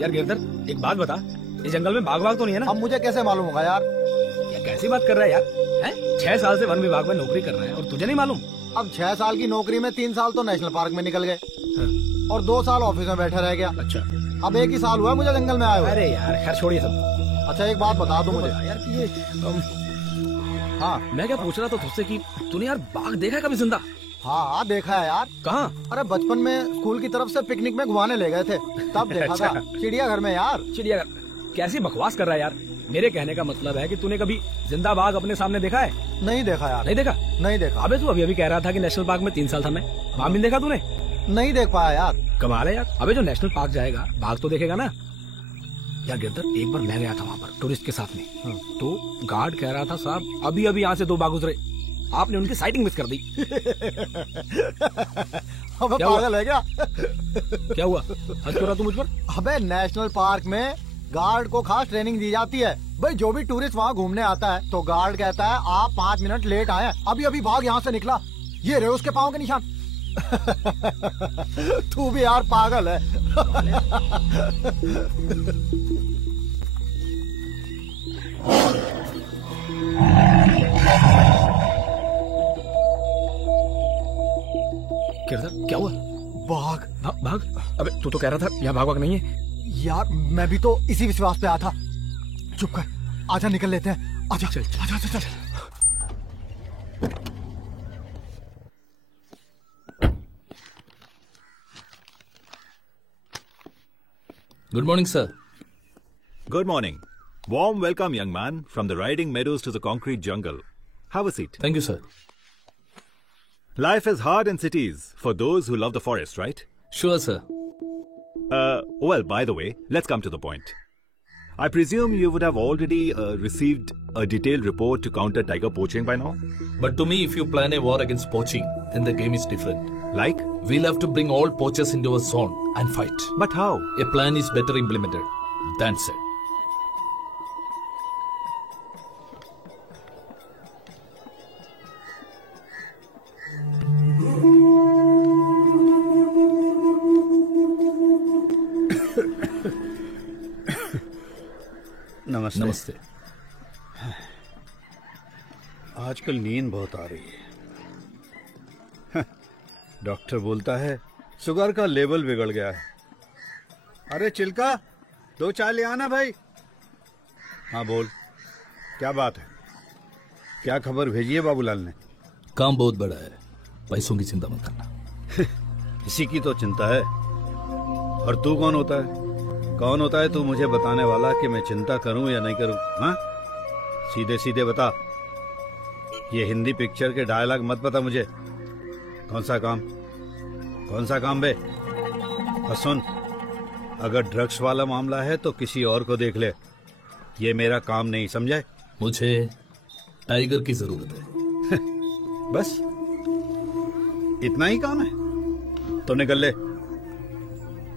यार गिरधर, एक बात बता, इस जंगल में बाघ वाघ तो नहीं है ना? अब मुझे कैसे मालूम होगा यार? ये कैसी बात कर रहा है यार? हैं? 6 साल से वन विभाग में नौकरी कर रहा है और तुझे नहीं मालूम? अब 6 साल की नौकरी में 3 साल तो नेशनल पार्क में निकल गए और 2 साल ऑफिस में बैठा रह गया। अच्छा, अब 1 ही साल हुआ मुझे जंगल में आए हुए। अरे यार खैर छोड़िए सब। अच्छा एक बात बता दो मुझे यार कि ये हाँ मैं क्या पूछ रहा था तुझसे कि तूने यार बाघ देखा है कभी जिंदा? हाँ देखा है यार। कहाँ? अरे बचपन में स्कूल की तरफ से पिकनिक में घुमाने ले गए थे, तब देखा था चिड़ियाघर में यार। चिड़ियाघर? कैसी बकवास कर रहा है यार। मेरे कहने का मतलब है कि तूने कभी जिंदा बाघ अपने सामने देखा है? नहीं देखा यार। नहीं देखा? नहीं देखा। अबे तू अभी अभी कह रहा था कि नेशनल पार्क में 3 साल था मैं, बाघ नहीं देखा तूने? नहीं देख पाया यार। कमाल है यार। अबे जो नेशनल पार्क जाएगा बाघ तो देखेगा ना यार। गिरधर, एक बार मैं गया था वहाँ पर टूरिस्ट के साथ में, तो गार्ड कह रहा था साहब अभी अभी यहाँ से 2 बाघ गुजरे, आपने उनकी साइटिंग मिस कर दी। अबे पागल है क्या? क्या हुआ? हंस क्यों रहा तू मुझ पर? अबे नेशनल पार्क में गार्ड को खास ट्रेनिंग दी जाती है। भाई जो भी टूरिस्ट वहाँ घूमने आता है तो गार्ड कहता है आप 5 मिनट लेट आए हैं, अभी अभी बाघ यहाँ से निकला, ये रहे उसके पाँव के निशान। तू भी यार पागल है। क्या हुआ? बाघ। बाघ? अबे तू तो कह रहा था यहाँ बाघ नहीं है। यार मैं भी तो इसी विश्वास पे आया था। चुप कर, आजा निकल लेते हैं। आजा चल चल आजा चल, चल। Good morning, sir. Good morning. Warm welcome, young man, from the riding meadows to the concrete jungle. Have a seat. Thank you, sir. Life is hard in cities for those who love the forest, right? Sure, sir. Well, by the way, let's come to the point. I presume you would have already received a detailed report to counter tiger poaching by now? But to me, if you plan a war against poaching, then the game is different. Like? We'll have to bring all poachers into a zone and fight. But how? A plan is better implemented than said. नमस्ते। नमस्ते। आजकल नींद बहुत आ रही है। Doctor बोलता है sugar का लेवल बिगड़ गया है। अरे चिल्का, 2 चाय ले आना भाई। हाँ बोल, क्या बात है? क्या खबर भेजी है बाबूलाल ने? काम बहुत बड़ा है, पैसों की चिंता मत करना। इसी की तो चिंता है। और तू कौन होता है? कौन होता है तू मुझे बताने वाला कि मैं चिंता करूं या नहीं करूं? हाँ, सीधे सीधे बता। ये हिंदी पिक्चर के डायलॉग मत बता मुझे। कौन सा काम? कौन सा काम बे? और सुन, अगर ड्रग्स वाला मामला है तो किसी और को देख ले, ये मेरा काम नहीं, समझे? मुझे टाइगर की जरूरत है। बस इतना ही काम है तो निकल ले।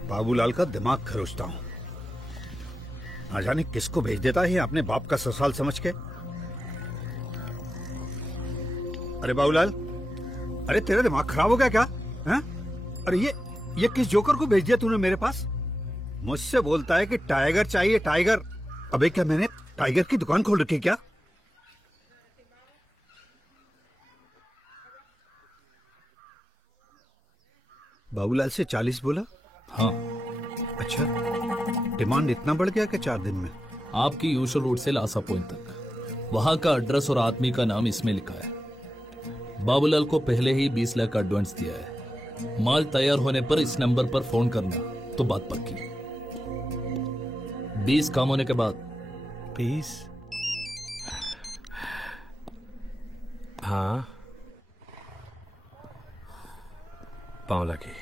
बाबूलाल का दिमाग खरोचता हूं। ना जाने किसको भेज देता है अपने बाप का ससुराल समझ के। अरे बाबूलाल, अरे तेरा दिमाग खराब हो गया क्या? हैं? अरे ये किस जोकर को भेज दिया तूने मेरे पास? मुझसे बोलता है कि टाइगर चाहिए, टाइगर। अबे क्या मैंने टाइगर की दुकान खोल रखी क्या? बाबूलाल से 40 बोला? हाँ। अच्छा, डिमांड इतना बढ़ गया कि 4 दिन में? आपकी यूजुअल रूट से लासा पॉइंट तक, वहां का एड्रेस और आदमी का नाम इसमें लिखा है। बाबूलाल को पहले ही 20 लाख का एडवांस दिया है। माल तैयार होने पर इस नंबर पर फोन करना तो बात पक्की। 20 काम होने के बाद 20? हाँ, पाँव लगी।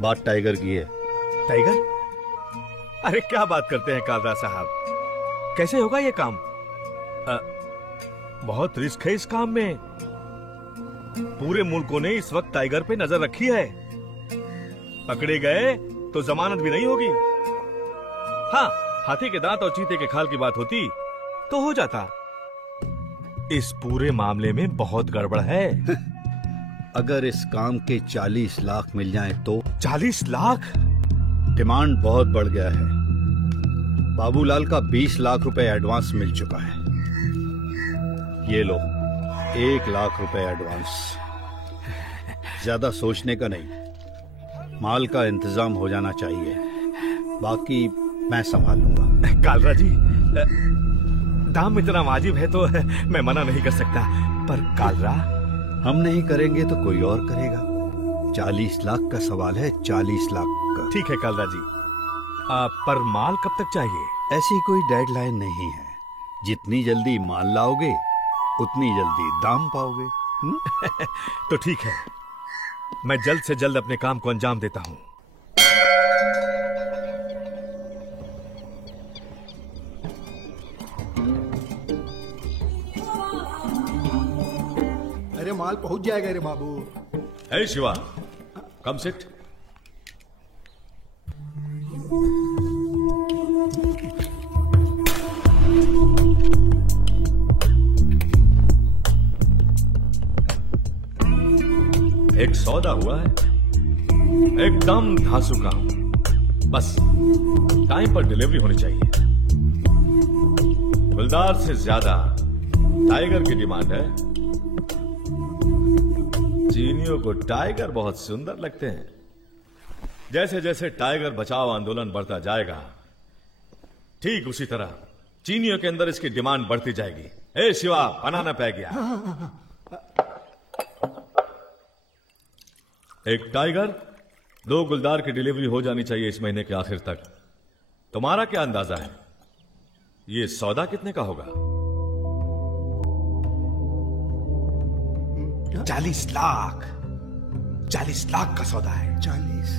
बात टाइगर की है। टाइगर? अरे क्या बात करते हैं काबरा साहब, कैसे होगा ये काम? बहुत रिस्क है इस काम में। पूरे मुल्कों ने इस वक्त टाइगर पे नजर रखी है। पकड़े गए तो जमानत भी नहीं होगी। हाँ, हाथी के दांत और चीते के खाल की बात होती तो हो जाता। इस पूरे मामले में बहुत गड़बड़ है। अगर इस काम के 40 लाख मिल जाएं तो? 40 लाख? डिमांड बहुत बढ़ गया है। बाबूलाल का 20 लाख रुपए एडवांस मिल चुका है। ये लो 1 लाख रुपए एडवांस। ज्यादा सोचने का नहीं, माल का इंतजाम हो जाना चाहिए, बाकी मैं संभाल लूंगा। कालरा जी, दाम इतना वाजिब है तो मैं मना नहीं कर सकता, पर कालरा हम नहीं करेंगे तो कोई और करेगा। 40 लाख का सवाल है, 40 लाख का। ठीक है कालरा जी, पर माल कब तक चाहिए? ऐसी कोई डेडलाइन नहीं है, जितनी जल्दी माल लाओगे उतनी जल्दी दाम पाओगे। तो ठीक है, मैं जल्द से जल्द अपने काम को अंजाम देता हूं। अरे माल पहुंच जाएगा रे बाबू। हे शिवा, कम सिट। एक सौदा हुआ है, एकदम धांसू काम, बस टाइम पर डिलीवरी होनी चाहिए। गुलदार से ज्यादा टाइगर की डिमांड है। चीनियों को टाइगर बहुत सुंदर लगते हैं। जैसे जैसे टाइगर बचाओ आंदोलन बढ़ता जाएगा, ठीक उसी तरह चीनियों के अंदर इसकी डिमांड बढ़ती जाएगी। ए शिवा, बनाना पै गया। एक टाइगर, 2 गुलदार की डिलीवरी हो जानी चाहिए इस महीने के आखिर तक। तुम्हारा क्या अंदाजा है, ये सौदा कितने का होगा? 40 लाख। 40 लाख का सौदा है। 40।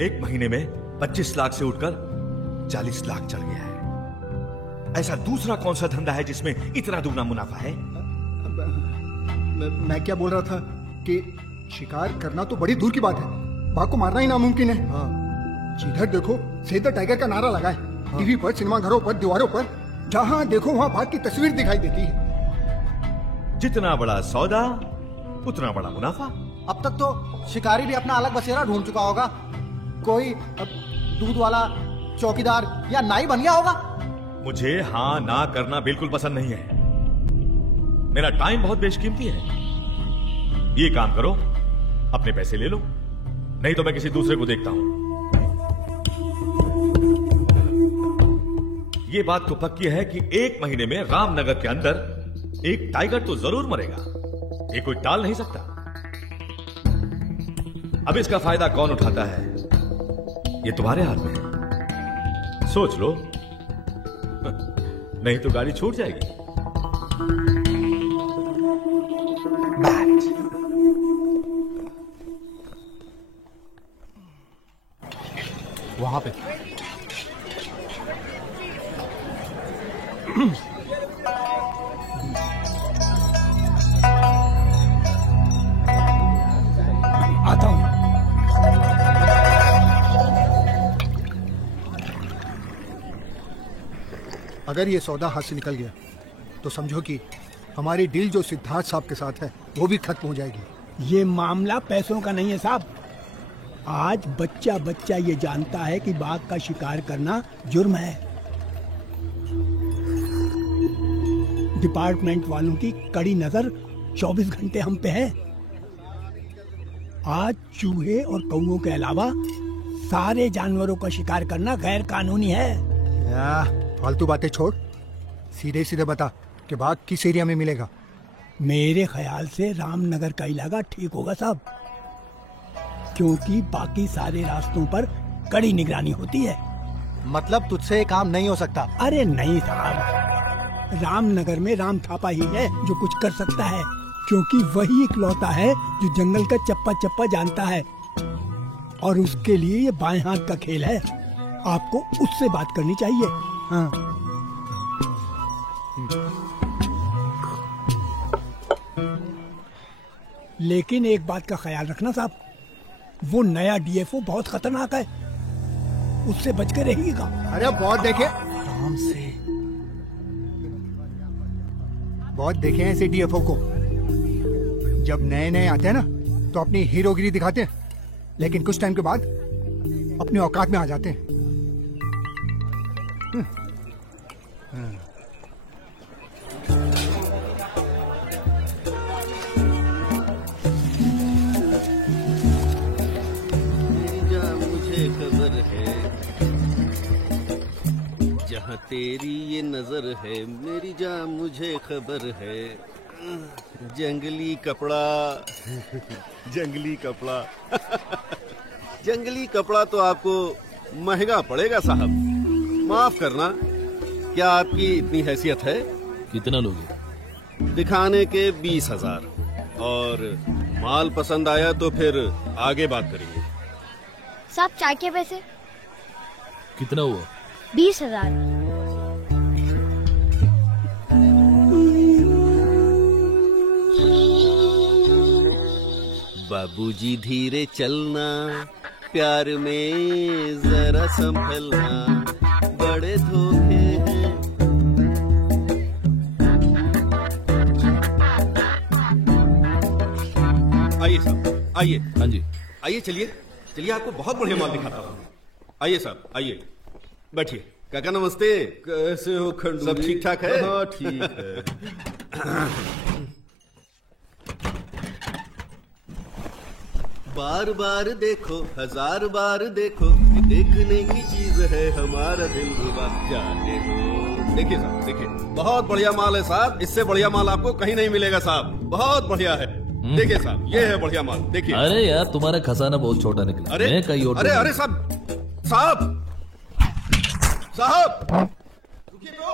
एक महीने में 25 लाख से उठकर 40 लाख चल गया है। ऐसा दूसरा कौन सा धंधा है जिसमें इतना दुगना मुनाफा है? मैं क्या बोल रहा था कि शिकार करना तो बड़ी दूर की बात है, बाघ को मारना ही नामुमकिन है। जिधर देखो सेव द टाइगर का नारा लगा है। टीवी पर, सिनेमा घरों पर, दीवारों पर, जहां देखो वहां बाघ की तस्वीर दिखाई देती है। जितना बड़ा सौदा उतना बड़ा मुनाफा। अब तक तो शिकारी भी अपना अलग बसेरा ढूंढ चुका होगा। कोई दूध वाला, चौकीदार या नाई बन गया होगा। मुझे हाँ ना करना बिल्कुल पसंद नहीं है। मेरा टाइम बहुत बेशकीमती है। ये काम करो, अपने पैसे ले लो, नहीं तो मैं किसी दूसरे को देखता हूं। ये बात तो पक्की है कि 1 महीने में रामनगर के अंदर एक टाइगर तो जरूर मरेगा। ये कोई टाल नहीं सकता। अब इसका फायदा कौन उठाता है, ये तुम्हारे हाथ में है। सोच लो, नहीं तो गाड़ी छूट जाएगी। वहां पे आता हूं। अगर ये सौदा हाथ से निकल गया तो समझो कि हमारी डील जो सिद्धार्थ साहब के साथ है वो भी खत्म हो जाएगी। ये मामला पैसों का नहीं है साहब। आज बच्चा बच्चा ये जानता है कि बाघ का शिकार करना जुर्म है। डिपार्टमेंट वालों की कड़ी नजर 24 घंटे हम पे है। आज चूहे और कौओं के अलावा सारे जानवरों का शिकार करना गैर कानूनी है। फालतू बातें छोड़, सीधे सीधे बता कि बाघ किस एरिया में मिलेगा। मेरे ख्याल से रामनगर का इलाका ठीक होगा साहब, क्योंकि बाकी सारे रास्तों पर कड़ी निगरानी होती है। मतलब तुझसे ये काम नहीं हो सकता? अरे नहीं साहब, रामनगर में राम थापा ही है जो कुछ कर सकता है, क्योंकि वही इकलौता है जो जंगल का चप्पा चप्पा जानता है, और उसके लिए ये बाएं हाथ का खेल है। आपको उससे बात करनी चाहिए। हाँ। लेकिन एक बात का ख्याल रखना साहब, वो नया डीएफओ बहुत खतरनाक है, उससे बच के रहिएगा। अरे बहुत देखे, आराम से। बहुत देखे हैं ऐसे डीएफओ को। जब नए नए आते हैं ना तो अपनी हीरोगिरी दिखाते हैं, लेकिन कुछ टाइम के बाद अपने औकात में आ जाते हैं। मुझे खबर है जहाँ तेरी ये नजर है, मेरी जान मुझे खबर है। जंगली कपड़ा जंगली कपड़ा जंगली कपड़ा तो आपको महंगा पड़ेगा साहब। माफ करना, क्या आपकी इतनी हैसियत है? कितना लोगे? दिखाने के 20,000 और माल पसंद आया तो फिर आगे बात करेंगे। साहब चाय के पैसे? कितना हुआ? 20,000। बाबूजी धीरे चलना, प्यार में जरा संभलना, बड़े धोखे हैं। आइए साहब, आइए। हाँ जी, आइए, चलिए चलिए, आपको बहुत बढ़िया माल दिखाता हूँ। आइए साहब, आइए, बैठिए। काका नमस्ते, कैसे हो खंडू? सब ठीक ठाक है? हाँ ठीक है। बार बार देखो, 1000 बार देखो, कि देखने की चीज है हमारा दिल रुबा, जाने दो। देखिए साहब, देखिए, बहुत बढ़िया माल है साहब। इससे बढ़िया माल आपको कहीं नहीं मिलेगा साहब। बहुत बढ़िया है। देखिए साहब, ये है बढ़िया माल, देखिए। अरे यार, तुम्हारा खजाना बहुत छोटा निकला। अरे मैं कहीं और अरे अरे साहब साहब साहब रुकिए तो।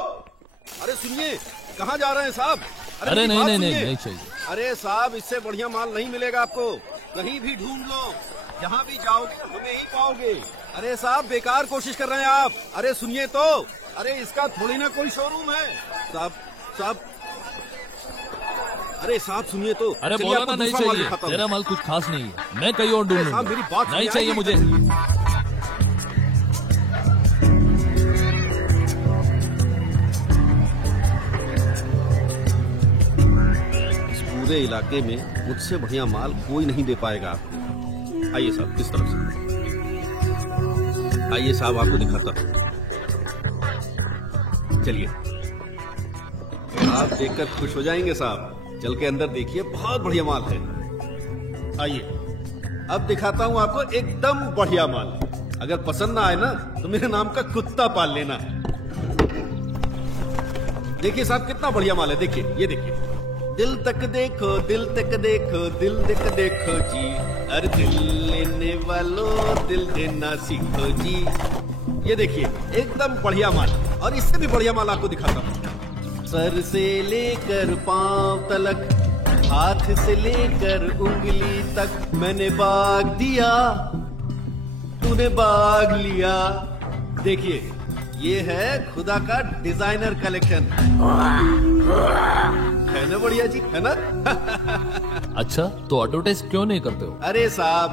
अरे सुनिए, कहाँ जा रहे हैं साहब? अरे मेरी नहीं बात नहीं सुनिए। नहीं चाहिए। अरे साहब, इससे बढ़िया माल नहीं मिलेगा आपको। कहीं भी ढूंढ लो, जहाँ भी जाओगे हमें ही पाओगे। अरे साहब, बेकार कोशिश कर रहे हैं आप। अरे सुनिए तो, अरे इसका थोड़ी ना कोई शोरूम है साहब। साहब, अरे साहब सुनिए तो। अरे चलिए बोला आपको ना नहीं दूसरा माल चाहिए। दिखाता हूँ। तेरा माल कुछ खास नहीं है, मैं कहीं और ढूंढूंगा। साहब, मेरी बात नहीं सुनिए, चाहिए आइए मुझे। इस पूरे इलाके में मुझसे बढ़िया माल कोई नहीं दे पाएगा आपको। आइए साहब, इस तरफ से आइए साहब, आपको दिखाता हूँ। चलिए, आप देखकर खुश हो जाएंगे साहब। चल के अंदर देखिए, बहुत बढ़िया माल है। आइए, अब दिखाता हूँ आपको एकदम बढ़िया माल। अगर पसंद ना आए ना तो मेरे नाम का कुत्ता पाल लेना है। देखिए साहब, कितना बढ़िया माल है। देखिए, ये देखिए। दिल तक देखो, दिल तक देखो, दिल तक देखो जी। अरे दिल लेने वालों, दिल देना सीखो जी। ये देखिए, एकदम बढ़िया माल। और इससे भी बढ़िया माल आपको दिखाता हूँ। सर से लेकर पांव तलक, हाथ से लेकर उंगली तक, मैंने बाग दिया, तूने बाग लिया। देखिए, ये है खुदा का डिजाइनर कलेक्शन। है ना बढ़िया जी, है ना? अच्छा, तो एडवर्टाइज क्यों नहीं करते हो? अरे साहब,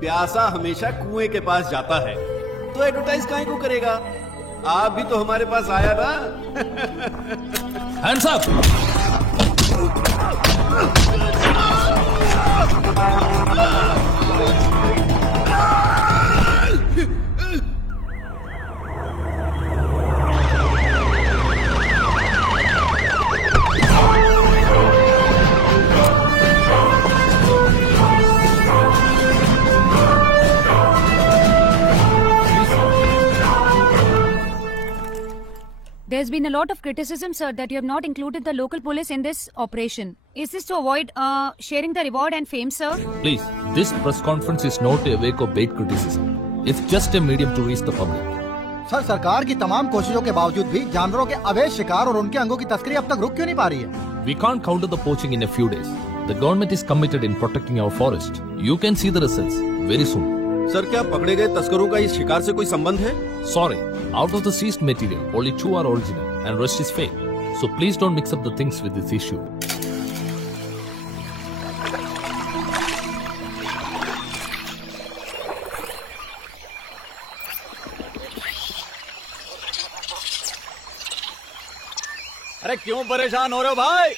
प्यासा हमेशा कुएं के पास जाता है, तो एडवर्टाइज काहे को करेगा? आप भी तो हमारे पास आया ना। Hands up! There's been a lot of criticism, sir, that you have not included the local police in this operation. Is this to avoid sharing the reward and fame, sir? Please, this press conference is not a wake of bait criticism. It's just a medium to reach the public. Sir, सरकार की तमाम कोशिशों के बावजूद भी जानवरों के अवैध शिकार और उनके अंगों की तस्करी अब तक रुक क्यों नहीं पा रही है? We can't counter the poaching in a few days. The government is committed in protecting our forest. You can see the results very soon. Sir, क्या पकड़े गए तस्करों का इस शिकार से कोई संबंध है? Sorry, out of the seized material, only 2 are original and rest is fake. So please don't mix up the things with this issue. अरे क्यों परेशान हो रहे हो भाई?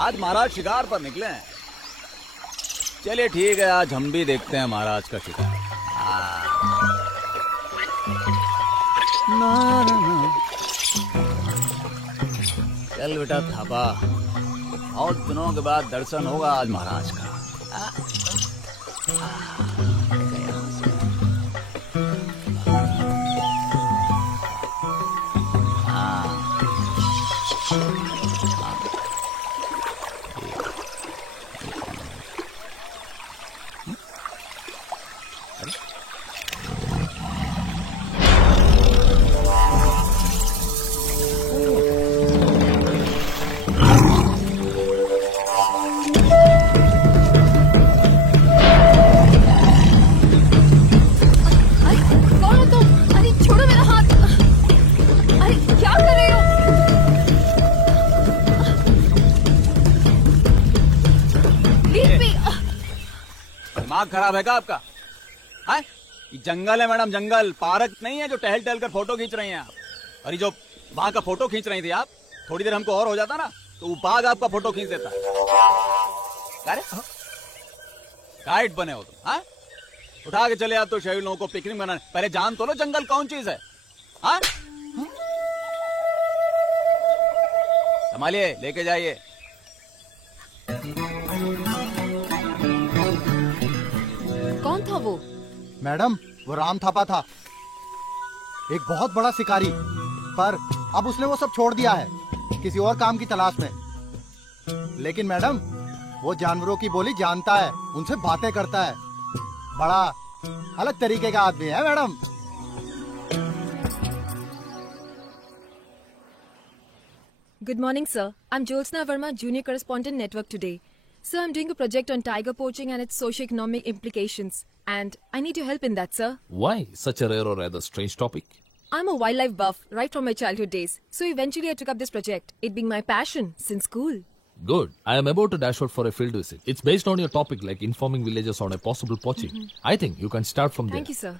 आज महाराज शिकार पर निकले हैं। चलिए ठीक है, आज हम भी देखते हैं महाराज का शिकार। चल बेटा थापा, बहुत दिनों के बाद दर्शन होगा आज महाराज का। दिमाग खराब है क्या आपका? है ये जंगल है मैडम, जंगल, पार्क नहीं है जो टहल टहल कर फोटो खींच रही हैं आप। और ये जो वहां का फोटो खींच रही थी आप, थोड़ी देर हमको और हो जाता ना तो वो बाघ आपका फोटो खींच देता। अरे गाइड बने हो तुम? हाँ, उठा के चले आप तो शहरी लोगों को पिकनिक बनाने। पहले जान तो लो जंगल कौन चीज है। हाँ, संभालिए, लेके जाइए। कौन था वो? मैडम, वो राम थापा था, एक बहुत बड़ा शिकारी। पर अब उसने वो सब छोड़ दिया है किसी और काम की तलाश में। लेकिन मैडम, वो जानवरों की बोली जानता है, उनसे बातें करता है। बड़ा अलग तरीके का आदमी है madam. Good morning, sir. I'm Jyotsna Verma, Junior Correspondent Network today. Sir, I'm doing a project on tiger poaching and its socio-economic implications. And I need your help in that, sir. Why such a rare or rather strange topic? I'm a wildlife buff right from my childhood days. So eventually I took up this project, it being my passion since school. Good. I am about to dash out for a field visit. It's based on your topic, like informing villagers on a possible poaching. I think you can start from Thank there. you, sir.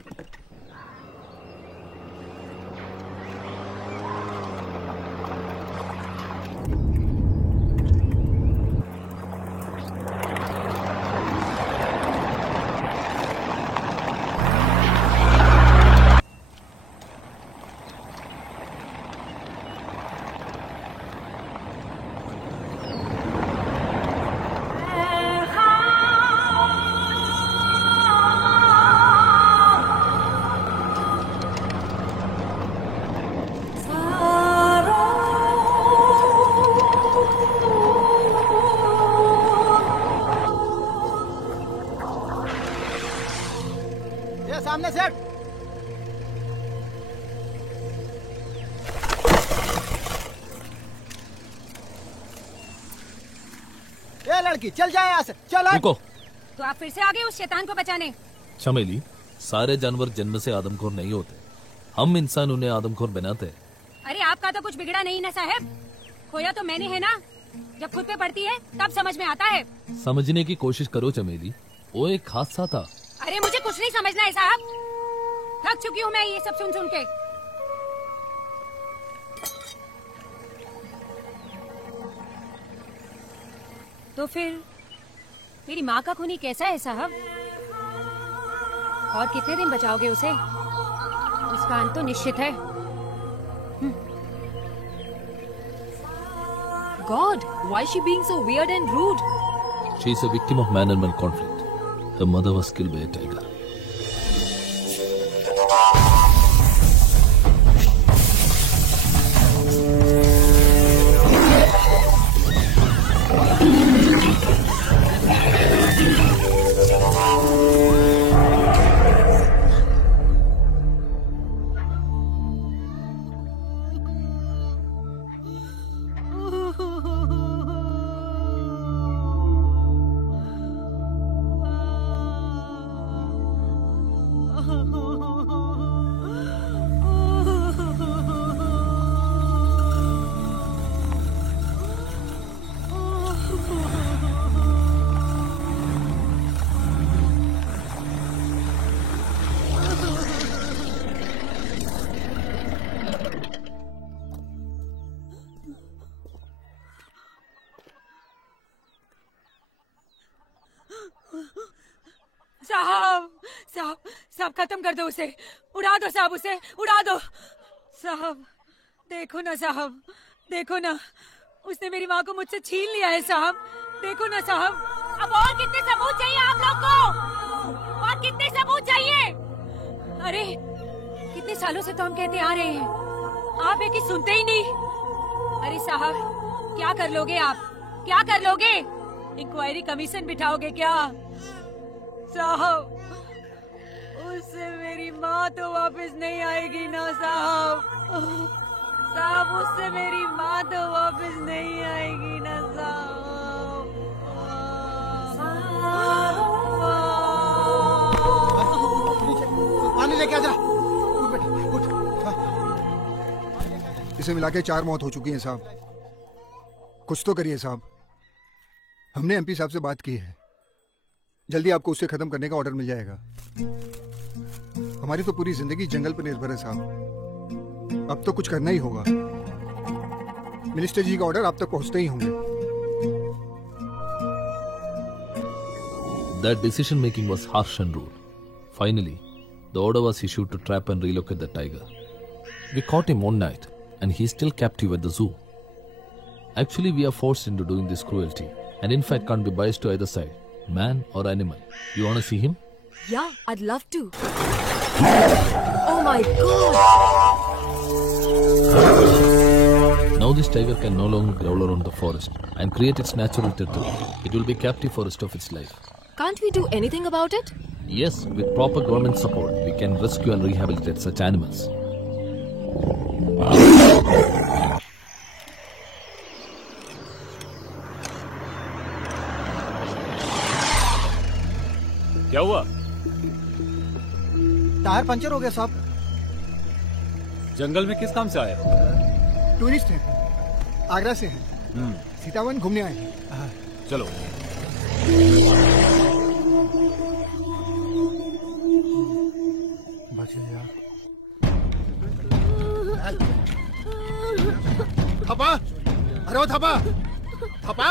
सामने से हट। ये लड़की चल जाए यहाँ से, चल। रुको। तो आप फिर से आ गए उस शैतान को बचाने? चमेली, सारे जानवर जन्म से आदमखोर नहीं होते, हम इंसान उन्हें आदमखोर बनाते हैं। अरे आपका तो कुछ बिगड़ा नहीं ना साहब, खोया तो मैंने है ना। जब खुद पे पड़ती है तब समझ में आता है। समझने की कोशिश करो चमेली, वो एक हादसा था। अरे मुझे कुछ नहीं समझना है साहब, थक चुकी हूँ मैं ये सब सुन सुन के। तो फिर मेरी माँ का खूनी कैसा है साहब? और कितने दिन बचाओगे उसे? उसका अंत तो निश्चित है। God, why is she being so weird and rude? She is a victim of man-animal conflict. Her mother was killed by a tiger. साहब साहब साहब खत्म कर दो उसे, उड़ा दो साहब, उसे उड़ा दो साहब। देखो ना साहब, देखो ना, उसने मेरी माँ को मुझसे छीन लिया है साहब, देखो ना साहब। अब और कितने सबूत चाहिए आप लोग को, और कितने सबूत चाहिए? अरे कितने सालों से तो हम कहते आ रहे हैं, आप एक ही सुनते ही नहीं। अरे साहब क्या कर लोगे आप, क्या कर लोगे? इंक्वायरी कमीशन बिठाओगे क्या? साहब उससे मेरी माँ तो वापस नहीं आएगी ना साहब, साहब उससे मेरी माँ तो वापस नहीं आएगी ना साहब। पानी लेके आजा, उठ बेटा उठ। इसे मिला के 4 मौत हो चुकी हैं साहब, कुछ तो करिए साहब। हमने एमपी साहब से बात की है, जल्दी आपको उसे खत्म करने का ऑर्डर मिल जाएगा। हमारी तो पूरी जिंदगी जंगल पर निर्भर है साहब, अब तो कुछ करना ही होगा। मिनिस्टर जी का ऑर्डर आप तक पहुंचते ही होंगे। That decision making was harsh and rude. Finally, the order was issued to trap and relocate the tiger. We caught him one night and he's still captive at the zoo. Actually, we are forced into doing this cruelty and in fact can't be biased to either side, man or animal. You want to see him? Yeah, I'd love to. Oh my God! Now this tiger can no longer growl around the forest and create its natural territory. It will be captive for the rest of its life. Can't we do anything about it? Yes, with proper government support, we can rescue and rehabilitate such animals. क्या हुआ? Tyre puncture हो गया साहब। जंगल में किस काम से आए? टूरिस्ट हैं, आगरा से हैं, सीतावन घूमने आए हैं। चलो। थपा, अरे ओ थपा, थपा।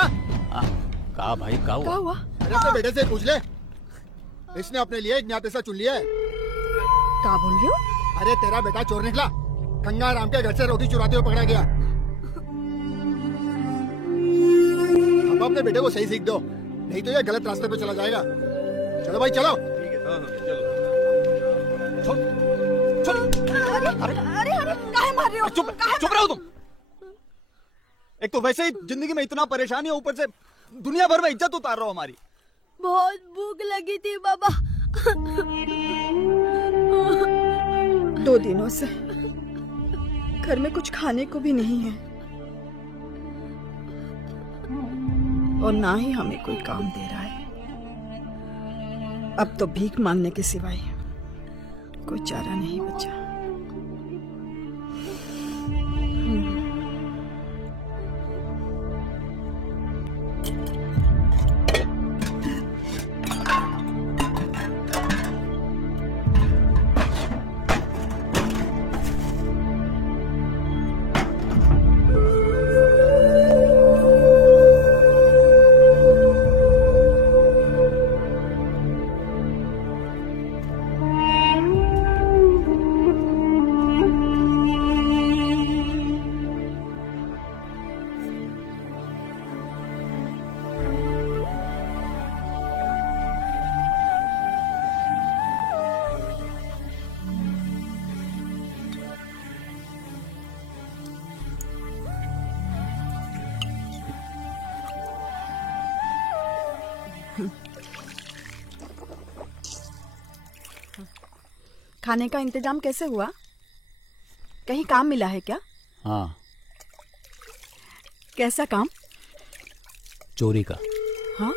कहा भाई, क्या हुआ? अरे अपने बेटे से पूछ ले, इसने अपने लिए एक न्यातेसा चुन लिया है। क्या बोल रहे हो? अरे तेरा बेटा चोर निकला, गंगाराम के घर से रोटी चुराते हुए पकड़ा गया। अब अपने बेटे को सही सीख दो, नहीं तो ये गलत रास्ते पे चला जाएगा। चलो भाई चलो। अरे काहे मार रहे हो? चुप रहो तुम। एक तो वैसे ही जिंदगी में इतना परेशानी है, ऊपर से दुनिया भर में इज्जत उतार रहे हो हमारी। बहुत भूख लगी थी बाबा। 2 दिनों से घर में कुछ खाने को भी नहीं है और ना ही हमें कोई काम दे रहा है। अब तो भीख मांगने के सिवाय कोई चारा नहीं बचा। खाने का इंतजाम कैसे हुआ? कहीं काम मिला है क्या? हाँ। कैसा काम? चोरी का। हाँ?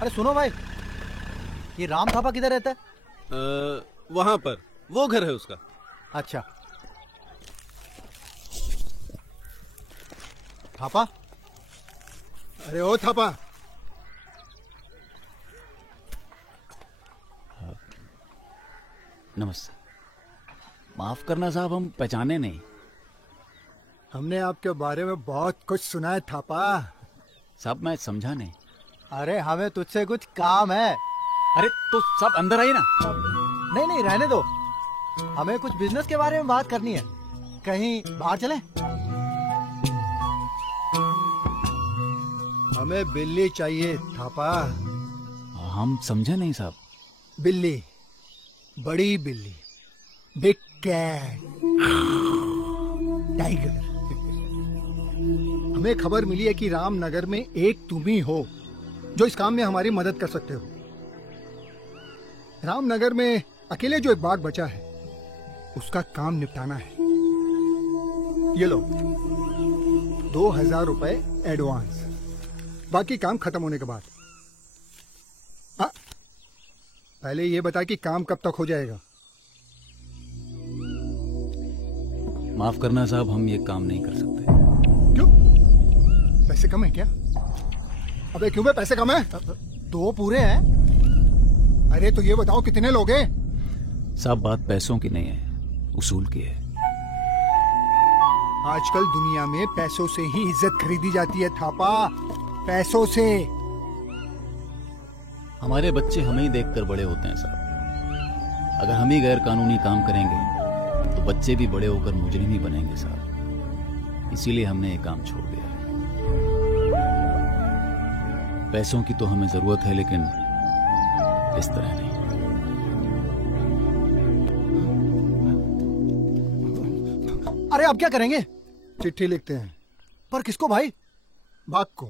अरे सुनो भाई, ये राम थापा किधर रहता है? वहां पर, वो घर है उसका। अच्छा। थापा? अरे ओ थापा, नमस्ते। माफ करना साहब, हम पहचाने नहीं। हमने आपके बारे में बहुत कुछ सुना है थापा। साहब मैं समझा नहीं। अरे हमें तुझसे कुछ काम है। अरे तो सब अंदर आइए ना। नहीं नहीं रहने दो, हमें कुछ बिजनेस के बारे में बात करनी है। कहीं बाहर चलें? हमें बिल्ली चाहिए थापा। हम समझे नहीं साहब। बिल्ली, बड़ी बिल्ली, बिग कैट, टाइगर। हमें खबर मिली है कि रामनगर में एक तुम ही हो जो इस काम में हमारी मदद कर सकते हो। रामनगर में अकेले जो एक बाघ बचा है उसका काम निपटाना है। ये लो 2000 रुपए एडवांस, बाकी काम खत्म होने के बाद। पहले ये बता कि काम कब तक हो जाएगा? माफ करना साहब, हम ये काम नहीं कर सकते। क्यों? पैसे कम है क्या? अबे क्यों बे, पैसे कम है? 2 पूरे हैं। अरे तो ये बताओ कितने लोग हैं? साहब बात पैसों की नहीं है, उसूल की है। आजकल दुनिया में पैसों से ही इज्जत खरीदी जाती है थापा, पैसों से। हमारे बच्चे हमें ही देखकर बड़े होते हैं साहब। अगर हम ही गैर कानूनी काम करेंगे तो बच्चे भी बड़े होकर मुजरिम ही बनेंगे साहब। इसीलिए हमने ये काम छोड़ दिया है। पैसों की तो हमें जरूरत है, लेकिन इस तरह नहीं। अरे अब क्या करेंगे? चिट्ठी लिखते हैं। पर किसको भाई? बाघ को।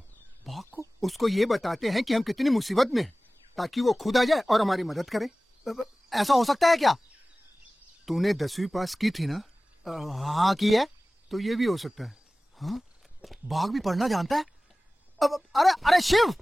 बाघ को? उसको ये बताते हैं कि हम कितनी मुसीबत में हैं, ताकि वो खुद आ जाए और हमारी मदद करे। ऐसा हो सकता है क्या? तूने 10वीं पास की थी ना? हाँ की है। तो ये भी हो सकता है। हाँ? बाघ भी पढ़ना जानता है? अरे अरे शिव!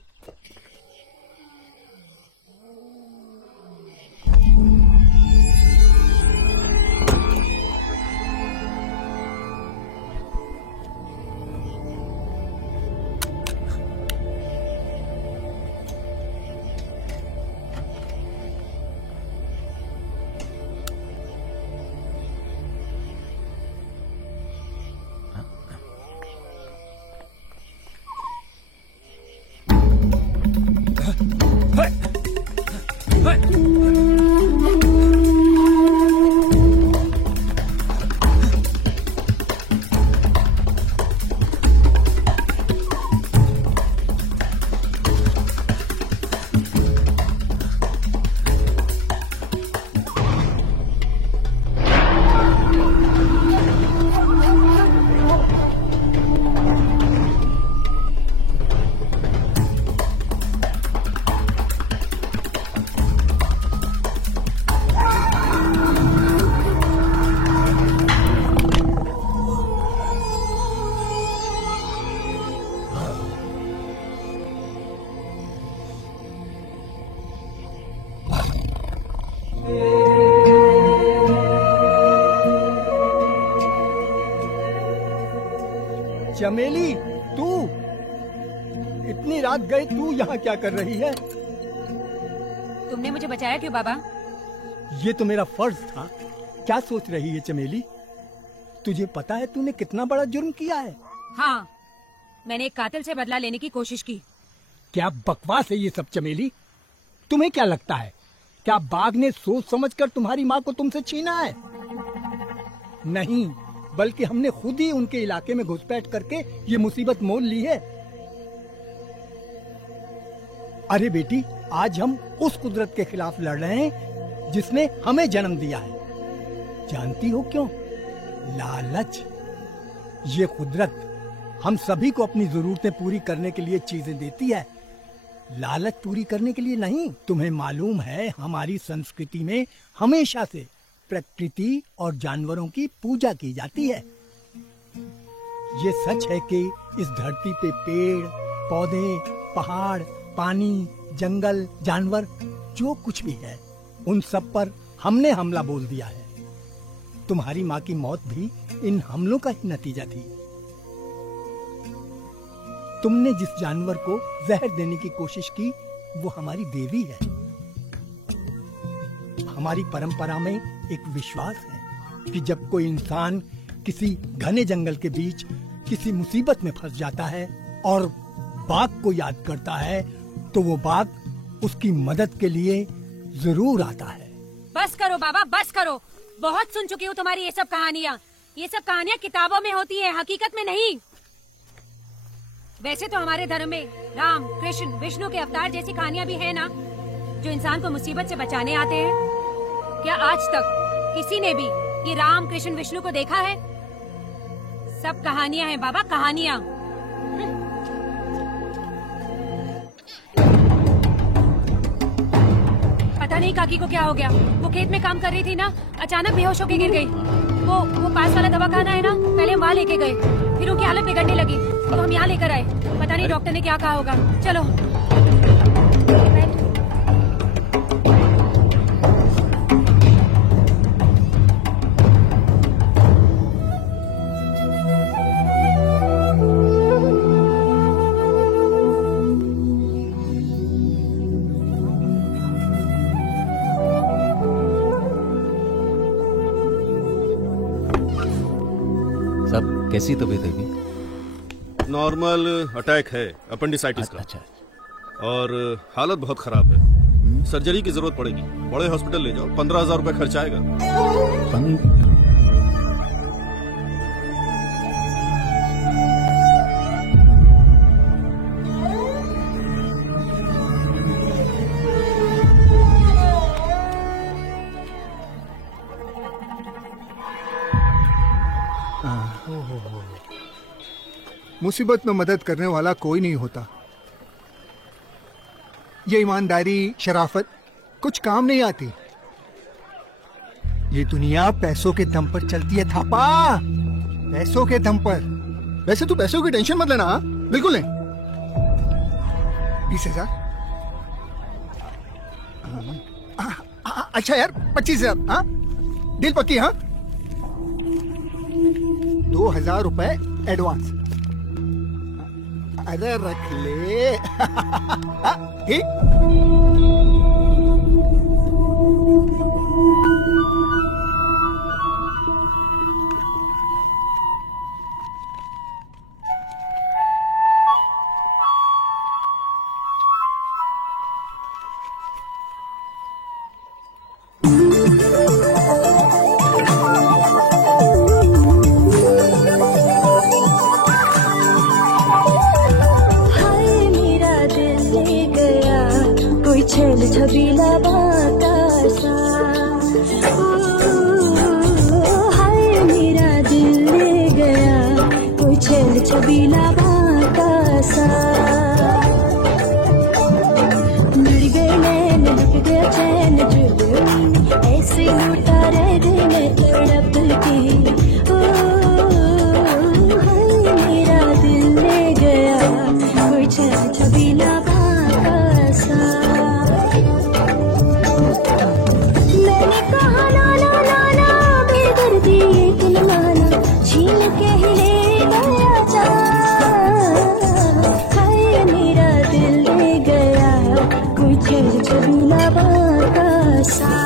चमेली, तू इतनी रात गए, तू यहाँ क्या कर रही है? तुमने मुझे बचाया क्यों बाबा? ये तो मेरा फर्ज था। क्या सोच रही है चमेली? तुझे पता है तूने कितना बड़ा जुर्म किया है? हाँ, मैंने एक कातिल से बदला लेने की कोशिश की। क्या बकवास है ये सब चमेली? तुम्हें क्या लगता है, क्या बाघ ने सोच समझकर तुम्हारी माँ को तुमसे छीना है? नहीं, बल्कि हमने खुद ही उनके इलाके में घुसपैठ करके ये मुसीबत मोल ली है। अरे बेटी, आज हम उस कुदरत के खिलाफ लड़ रहे हैं जिसने हमें जन्म दिया है। जानती हो क्यों? लालच। ये कुदरत हम सभी को अपनी जरूरतें पूरी करने के लिए चीजें देती है, लालच पूरी करने के लिए नहीं। तुम्हें मालूम है, हमारी संस्कृति में हमेशा से प्रकृति और जानवरों की पूजा की जाती है। ये सच है कि इस धरती पे पेड़, पौधे, पहाड़, पानी, जंगल, जानवर, जो कुछ भी है, उन सब पर हमने हमला बोल दिया है। तुम्हारी माँ की मौत भी इन हमलों का ही नतीजा थी। तुमने जिस जानवर को जहर देने की कोशिश की, वो हमारी देवी है। हमारी परंपरा में एक विश्वास है कि जब कोई इंसान किसी घने जंगल के बीच किसी मुसीबत में फंस जाता है और बाघ को याद करता है तो वो बाघ उसकी मदद के लिए जरूर आता है। बस करो बाबा, बस करो। बहुत सुन चुकी हूँ तुम्हारी ये सब कहानियाँ। ये सब कहानियाँ किताबों में होती है, हकीकत में नहीं। वैसे तो हमारे धर्म में राम, कृष्ण, विष्णु के अवतार जैसी कहानियाँ भी है ना, जो इंसान को मुसीबत से बचाने आते हैं। क्या आज तक किसी ने भी ये राम, कृष्ण, विष्णु को देखा है? सब कहानियाँ हैं बाबा, कहानियाँ। पता नहीं काकी को क्या हो गया। वो खेत में काम कर रही थी ना, अचानक बेहोश होके गिर गई। वो पास वाला दवाखाना है ना, पहले हम वहाँ लेके गए, फिर उनकी हालत बिगड़ने लगी तो हम यहाँ लेकर आए। पता नहीं डॉक्टर ने क्या कहा होगा। चलो कैसी तबीयत है? नॉर्मल अटैक है, अपेंडिसाइटिस का। अच्छा। और हालत बहुत खराब है, सर्जरी की जरूरत पड़ेगी। बड़े हॉस्पिटल ले जाओ, 15,000 रुपए खर्च आएगा। मुसीबत में मदद करने वाला कोई नहीं होता। ये ईमानदारी, शराफत कुछ काम नहीं आती। ये दुनिया पैसों के दम पर चलती है थापा, पैसों के दम पर। वैसे तू पैसों की टेंशन मत लेना। बिल्कुल नहीं। 20,000। अच्छा यार 25,000। हाँ डील पक्की। हाँ 2,000 रुपए एडवांस। अरे रख ले। ठीक। छबीला बाका सा, हाय मेरा दिल ले गया कोई छेल छबीला बाका सा। मिल गए नैन, लुट गया चैन, जुनून ऐसे लूटा रह गए तड़प की। हाय मेरा दिल ले गया कोई छेल छबीला बाका सा। छीन के ही ले गया जा, हाय मेरा दिल ले गया कोई छेल छबीला बाका सा।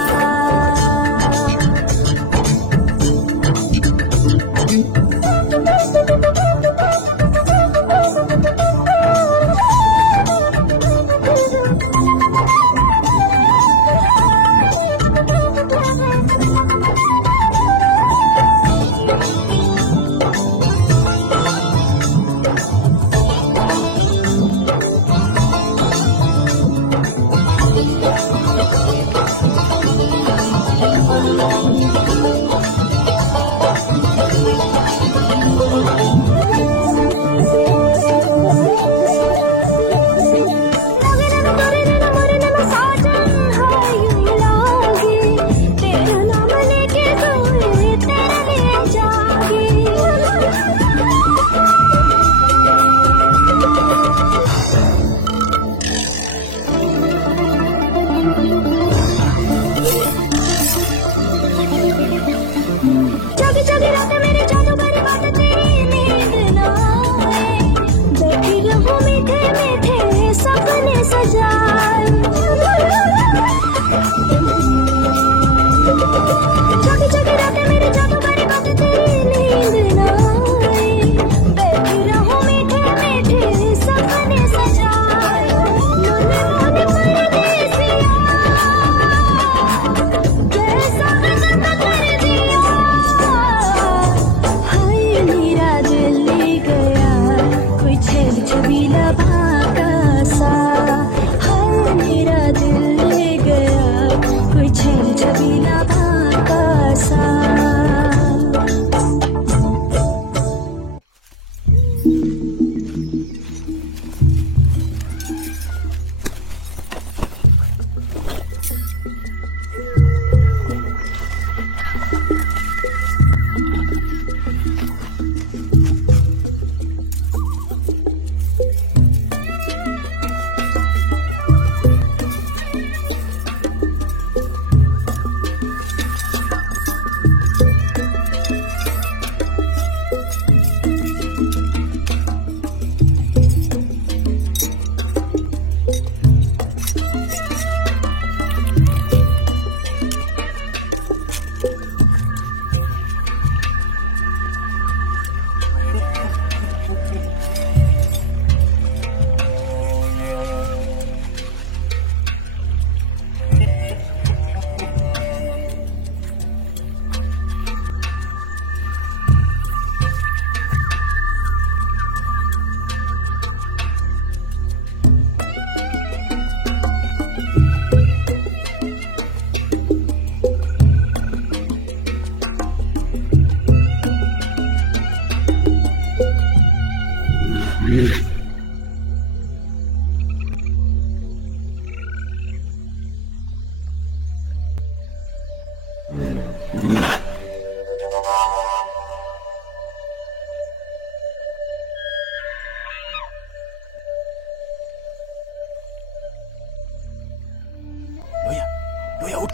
Way out.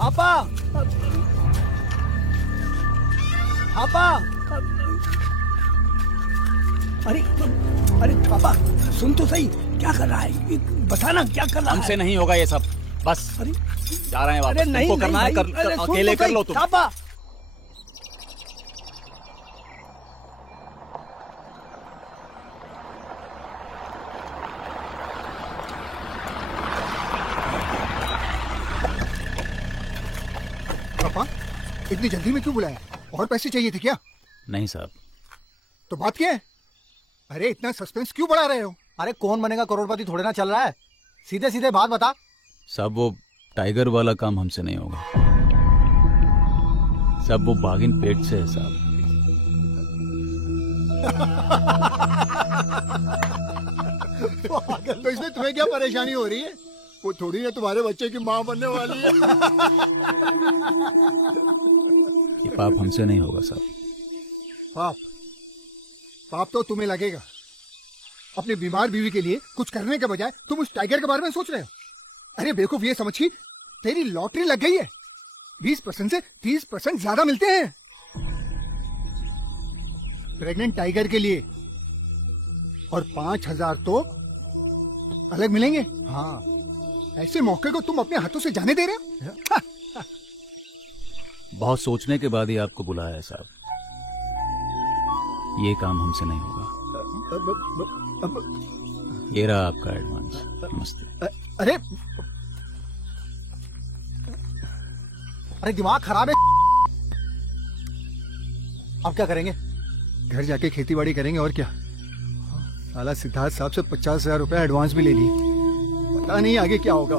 थापा, थापा, अरे अरे थापा सुन तो सही, क्या कर रहा है? बताना क्या कर रहा है? हमसे नहीं होगा ये सब, बस अरे जा रहे हैं वापस। अरे नहीं, तुमको करना है नहीं, अरे सुन अकेले तो कर सही, लो तुम। थापा पापा इतनी जल्दी में क्यों बुलाया? और पैसे चाहिए थे क्या? नहीं साहब। तो बात क्या है? अरे इतना सस्पेंस क्यों बढ़ा रहे हो? अरे कौन बनेगा करोड़पति थोड़े ना चल रहा है, सीधे सीधे बात बता। साहब वो टाइगर वाला काम हमसे नहीं होगा साहब, वो बागिन पेट से है साहब। तो इसमें तुम्हें क्या परेशानी हो रही है? वो थोड़ी ना तुम्हारे बच्चे की माँ बनने वाली है। ये पाप हमसे नहीं होगा साहब। पाप? पाप तो तुम्हें लगेगा। अपनी बीमार बीवी के लिए कुछ करने के बजाय तुम उस टाइगर के बारे में सोच रहे हो। अरे बेवकूफ, ये समझी तेरी लॉटरी लग गई है। 20% से 30% ज्यादा मिलते हैं प्रेग्नेंट टाइगर के लिए, और 5,000 तो अलग मिलेंगे। हाँ, ऐसे मौके को तुम अपने हाथों से जाने दे रहे हो? बहुत सोचने के बाद ही आपको बुलाया है साहब। ये काम हमसे नहीं होगा। ये रहा आपका एडवांस। नमस्ते। अरे अरे दिमाग खराब है। अब क्या करेंगे? घर जाके खेती बाड़ी करेंगे और क्या। साला सिद्धार्थ साहब से 50,000 रुपया एडवांस भी ले लिए। पता नहीं आगे क्या होगा।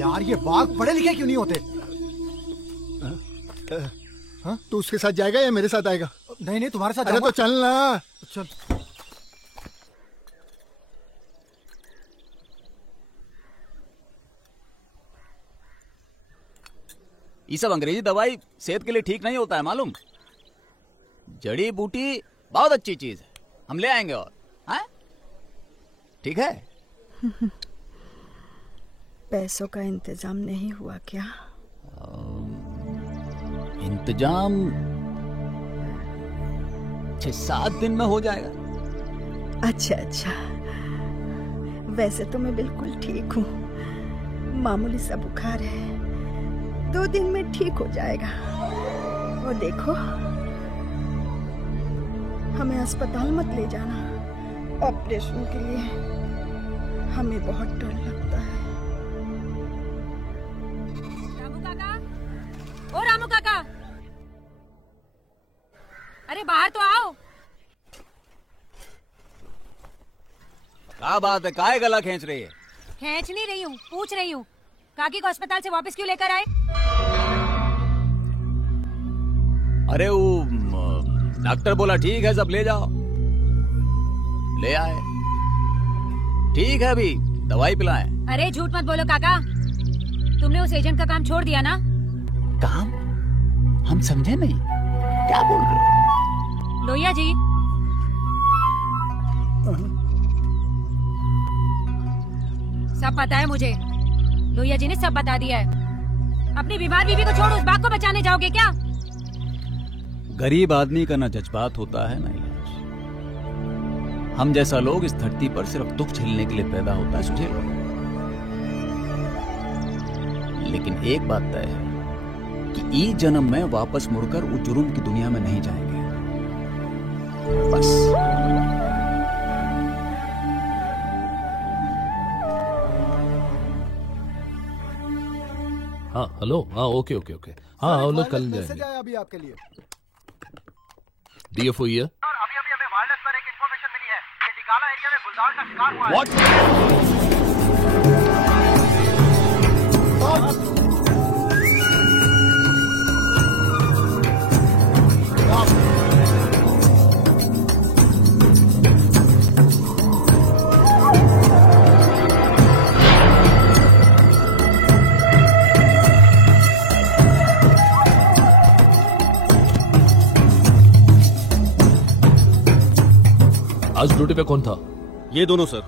यार ये बाघ पढ़े लिखे क्यों नहीं होते? हाँ, तू उसके साथ जाएगा या मेरे साथ आएगा? नहीं नहीं, तुम्हारे साथ अरे तो चल ना। चल। ये सब अंग्रेजी दवाई सेहत के लिए ठीक नहीं होता है मालूम। जड़ी बूटी बहुत अच्छी चीज है, हम ले आएंगे। और हाँ ठीक है। पैसों का इंतजाम नहीं हुआ क्या? इंतजाम 6-7 दिन में हो जाएगा। अच्छा अच्छा, वैसे तो मैं बिल्कुल ठीक हूँ। मामूली सा बुखार है, 2 दिन में ठीक हो जाएगा। और देखो, हमें अस्पताल मत ले जाना। ऑपरेशन के लिए हमें बहुत डर लगता है। रामू काका, ओ रामू काका, अरे बाहर तो आओ। क्या बात है, काहे गला खींच रही है? खींच नहीं रही हूँ, पूछ रही हूँ काकी को अस्पताल से वापस क्यों लेकर आए? अरे वो डॉक्टर बोला ठीक है सब ले जाओ, ले आए। ठीक है, अभी दवाई पिलाएं। अरे झूठ मत बोलो काका, तुमने उस एजेंट का काम छोड़ दिया ना? काम? हम समझे नहीं, क्या बोल रहे हो? लोहिया जी, सब पता है मुझे। लोहिया जी ने सब बता दिया है। अपनी बीमार बीवी को छोड़ उस बाघ को बचाने जाओगे क्या? गरीब आदमी का ना जज्बात होता है ना इलाज। हम जैसा लोग इस धरती पर सिर्फ दुख झेलने के लिए पैदा होता है, सुझे लो। लेकिन एक बात तय है कि इस जन्म में वापस मुड़कर उस जुर्म की दुनिया में नहीं जाएंगे। बस। हाँ हेलो, हाँ ओके ओके ओके, हाँ हम लोग कल मैसेज जाएंगे। आया अभी आपके लिए। डीएफओ ये अभी हमें वायरलेस पर एक इंफॉर्मेशन मिली है कि डिगाला एरिया में गुलदार का शिकार हुआ है। आज ड्यूटी पे कौन था? ये दोनों सर।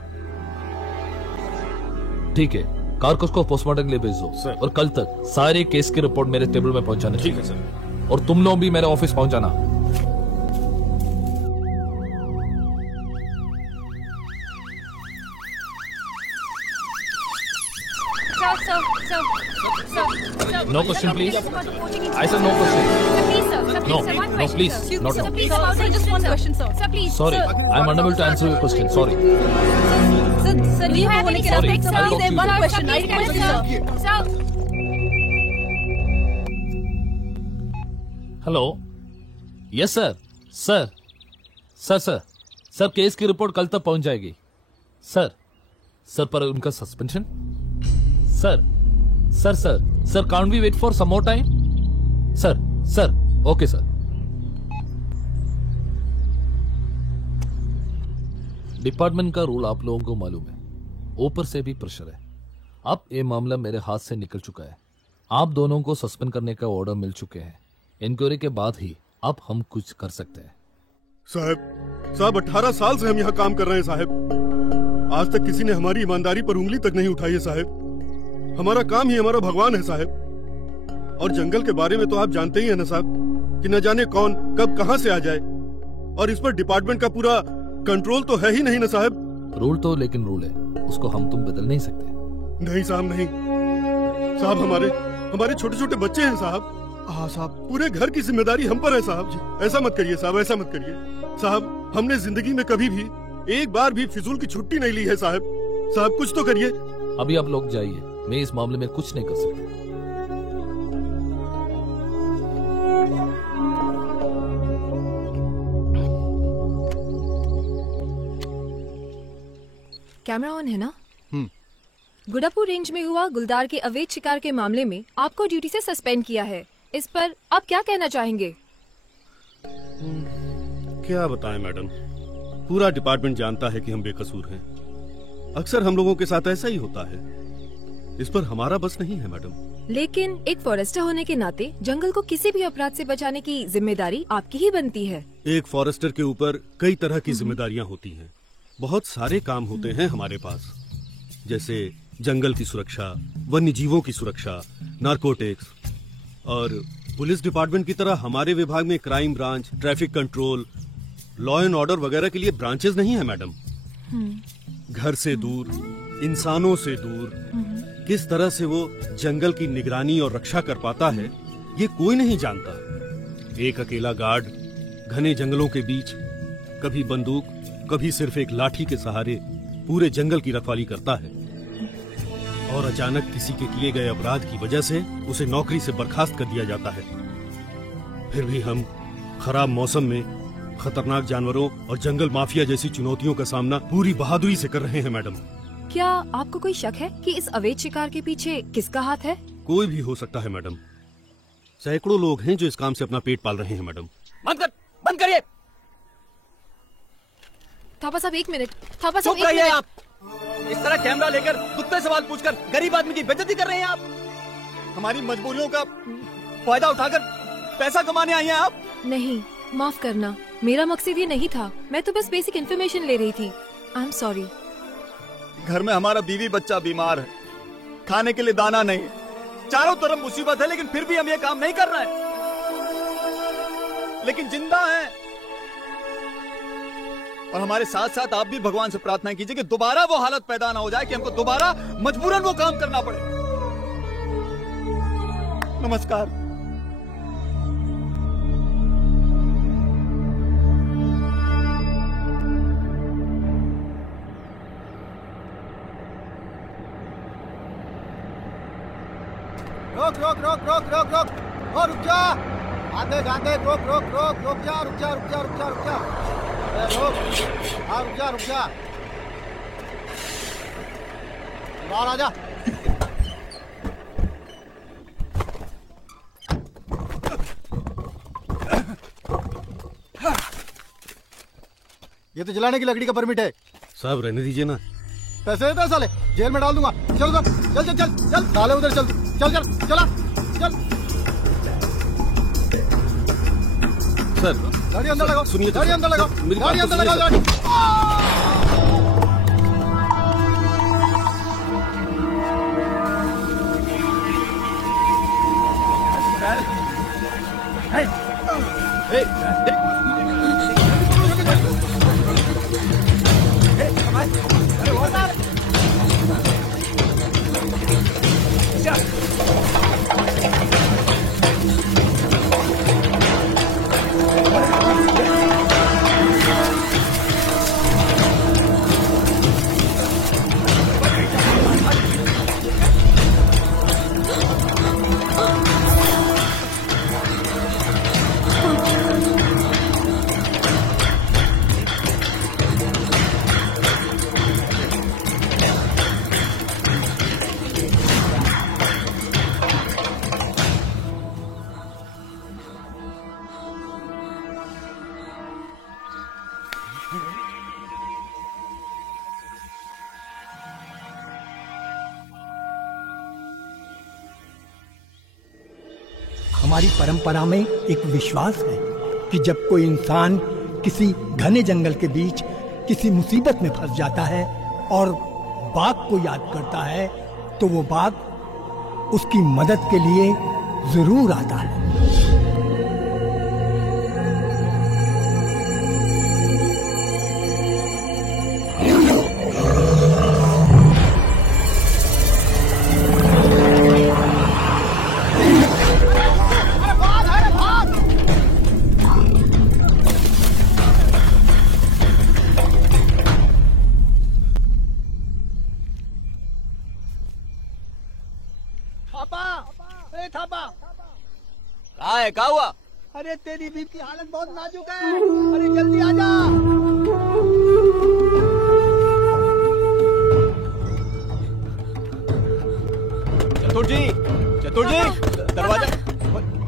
ठीक है, कार को उसको पोस्टमार्टम के लिए भेज दो सर। और कल तक सारे केस की रिपोर्ट मेरे टेबल में पहुंचाने। ठीक है सर। और तुम लोग भी मेरे ऑफिस पहुंचाना। No question, please. I said no question. No, please. Not now. Sir, just one question, sir. Sir, please. Sorry, I'm unable to answer your question. Sorry. Sir, do you have any Sorry, Sir, I'll talk to one you. question. I request you, sir. Sir. Hello, yes sir. Sir case की report कल तक पहुंच जाएगी। Sir पर उनका suspension. Sir can't we wait for some more time? Sir okay sir. Department का rule आप लोगों को मालूम है, ऊपर से भी प्रेशर है। अब ये मामला मेरे हाथ से निकल चुका है। आप दोनों को सस्पेंड करने का ऑर्डर मिल चुके हैं। इंक्वायरी के बाद ही अब हम कुछ कर सकते हैं। साहब 18 साल से हम यहाँ काम कर रहे हैं साहब। आज तक किसी ने हमारी ईमानदारी पर उंगली तक नहीं उठाई है साहब। हमारा काम ही हमारा भगवान है साहब। और जंगल के बारे में तो आप जानते ही है ना साहब कि न जाने कौन कब कहां से आ जाए, और इस पर डिपार्टमेंट का पूरा कंट्रोल तो है ही नहीं ना साहब। रूल तो लेकिन रूल है, उसको हम तुम बदल नहीं सकते। नहीं साहब नहीं। साहब हमारे छोटे छोटे बच्चे हैं साहब। हाँ साहब, पूरे घर की जिम्मेदारी हम पर है साहब। ऐसा मत करिए साहब, ऐसा मत करिए साहब। हमने जिंदगी में कभी भी एक बार भी फिजूल की छुट्टी नहीं ली है साहब। साहब कुछ तो करिए। अभी आप लोग जाइए, मैं इस मामले में कुछ नहीं कर सकता। कैमरा ऑन है ना? गुडापुर रेंज में हुआ गुलदार के अवैध शिकार के मामले में आपको ड्यूटी से सस्पेंड किया है। इस पर आप क्या कहना चाहेंगे? क्या बताएं मैडम, पूरा डिपार्टमेंट जानता है कि हम बेकसूर हैं। अक्सर हम लोगों के साथ ऐसा ही होता है। इस पर हमारा बस नहीं है मैडम। लेकिन एक फॉरेस्टर होने के नाते जंगल को किसी भी अपराध से बचाने की जिम्मेदारी आपकी ही बनती है। एक फॉरेस्टर के ऊपर कई तरह की जिम्मेदारियां होती हैं। बहुत सारे काम होते हैं हमारे पास, जैसे जंगल की सुरक्षा, वन्य जीवों की सुरक्षा, नारकोटिक्स, और पुलिस डिपार्टमेंट की तरह हमारे विभाग में crime branch, traffic control, law and order वगैरह के लिए ब्रांचेस नहीं है मैडम। घर से दूर, इंसानों से दूर किस तरह से वो जंगल की निगरानी और रक्षा कर पाता है, ये कोई नहीं जानता। एक अकेला गार्ड घने जंगलों के बीच कभी बंदूक, कभी सिर्फ एक लाठी के सहारे पूरे जंगल की रखवाली करता है, और अचानक किसी के किए गए अपराध की वजह से उसे नौकरी से बर्खास्त कर दिया जाता है। फिर भी हम खराब मौसम में खतरनाक जानवरों और जंगल माफिया जैसी चुनौतियों का सामना पूरी बहादुरी से कर रहे हैं मैडम। क्या आपको कोई शक है कि इस अवैध शिकार के पीछे किसका हाथ है? कोई भी हो सकता है मैडम। सैकड़ों लोग हैं जो इस काम से अपना पेट पाल रहे हैं मैडम। बंद करिए। थापा साहब 1 मिनट। थापा साहब चुप रहिए आप। इस तरह कैमरा लेकर कुत्ते सवाल पूछकर गरीब आदमी की बेइज्जती कर रहे हैं आप। हमारी मजबूरियों का फायदा उठाकर पैसा कमाने आई हैं आप। नहीं, माफ करना, मेरा मकसद ये नहीं था। मैं तो बस बेसिक इन्फॉर्मेशन ले रही थी। I am sorry. घर में हमारा बीवी बच्चा बीमार है, खाने के लिए दाना नहीं, चारों तरफ मुसीबत है, लेकिन फिर भी हम ये काम नहीं कर रहे हैं। लेकिन जिंदा हैं। और हमारे साथ साथ आप भी भगवान से प्रार्थना कीजिए कि दोबारा वो हालत पैदा ना हो जाए कि हमको दोबारा मजबूरन वो काम करना पड़े। नमस्कार। रोक रोक रोक रोक रोक रोक और रुक जा। आंधे गांधे रोक रोक रोक रुक जा रुक जा रुक जा रुक जा रुक जा रोक। हाँ रुक जा रुक जा। बाहर आ जा। ये तो जलाने की लकड़ी का परमिट है। साहब रहने दीजिए ना। पैसे देता है साले, जेल में डाल दूंगा। चल चल चल चल चल चल साले उधर चल चल चल चला चल। सर गाड़ी अंदर लगाओ, सुनिए तो गाड़ी अंदर लगाओ, मेरी बात गाड़ी तो अंदर लगाओ, सुनिए गाड़ी। हमारी परंपरा में एक विश्वास है कि जब कोई इंसान किसी घने जंगल के बीच किसी मुसीबत में फंस जाता है और बाघ को याद करता है तो वो बाघ उसकी मदद के लिए जरूर आता है। क्या हुआ? अरे तेरी बीवी की हालत बहुत नाजुक है, अरे जल्दी आ जा। चतुर जी दरवाजा।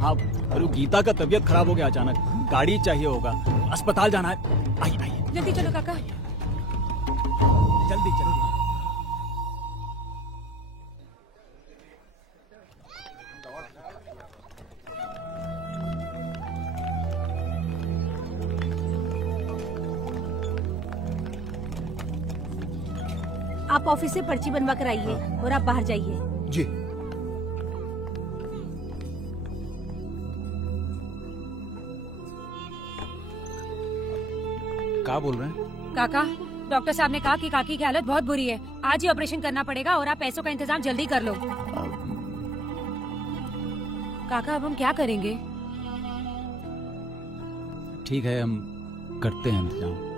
हाँ अरे गीता का तबीयत खराब हो गया अचानक, गाड़ी चाहिए होगा, अस्पताल जाना है। आइए जल्दी चलो काका, जल्दी चलो। आप ऑफिस से पर्ची बनवा कर आइए और आप बाहर जाइए। जी। क्या बोल रहे हैं काका? डॉक्टर साहब ने कहा कि काकी की हालत बहुत बुरी है, आज ही ऑपरेशन करना पड़ेगा और आप पैसों का इंतजाम जल्दी कर लो। काका अब हम क्या करेंगे? ठीक है हम करते हैं इंतजाम।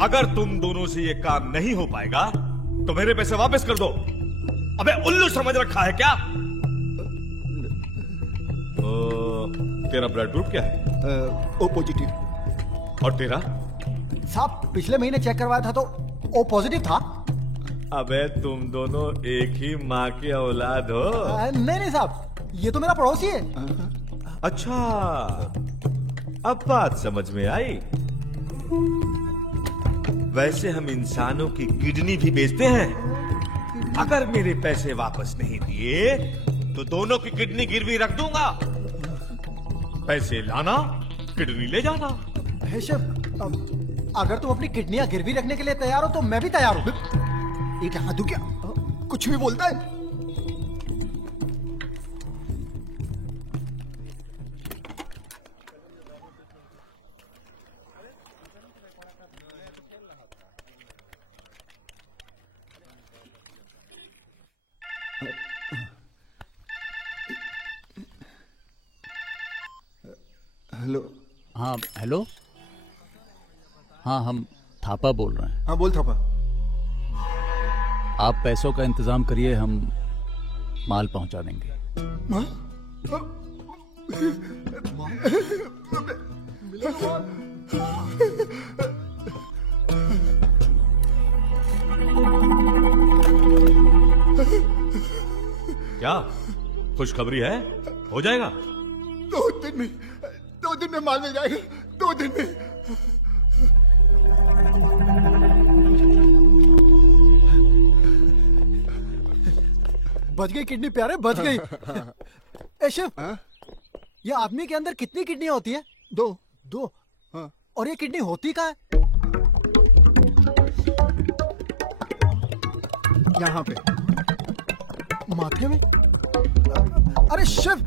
अगर तुम दोनों से ये काम नहीं हो पाएगा तो मेरे पैसे वापस कर दो। अबे उल्लू समझ रखा है क्या? तेरा ब्लड ग्रुप क्या है? O positive. और तेरा? साहब पिछले महीने चेक करवाया था तो ओ पॉजिटिव था। अबे तुम दोनों एक ही माँ की औलाद हो। नहीं साहब, ये तो मेरा पड़ोसी है। अच्छा, अब बात समझ में आई। वैसे हम इंसानों की किडनी भी बेचते हैं। अगर मेरे पैसे वापस नहीं दिए तो दोनों की किडनी गिरवी रख दूंगा। पैसे लाना, किडनी ले जाना। अगर तुम अपनी किडनियां गिरवी रखने के लिए तैयार हो तो मैं भी तैयार हूं। ये क्या हाथू क्या कुछ भी बोलता है? हेलो। हाँ हेलो। हाँ हम थापा बोल रहे हैं। हाँ बोल थापा। आप पैसों का इंतजाम करिए, हम माल पहुंचा देंगे। क्या खुशखबरी है? हो जाएगा? 2 दिन में माल मिल जाएगा। 2 दिन में। बच गई किडनी प्यारे, बच गई। ए शिव, ये आदमी के अंदर कितनी किडनी होती है? दो। और ये किडनी होती कहाँ है? यहाँ पे माथे में। अरे शिव,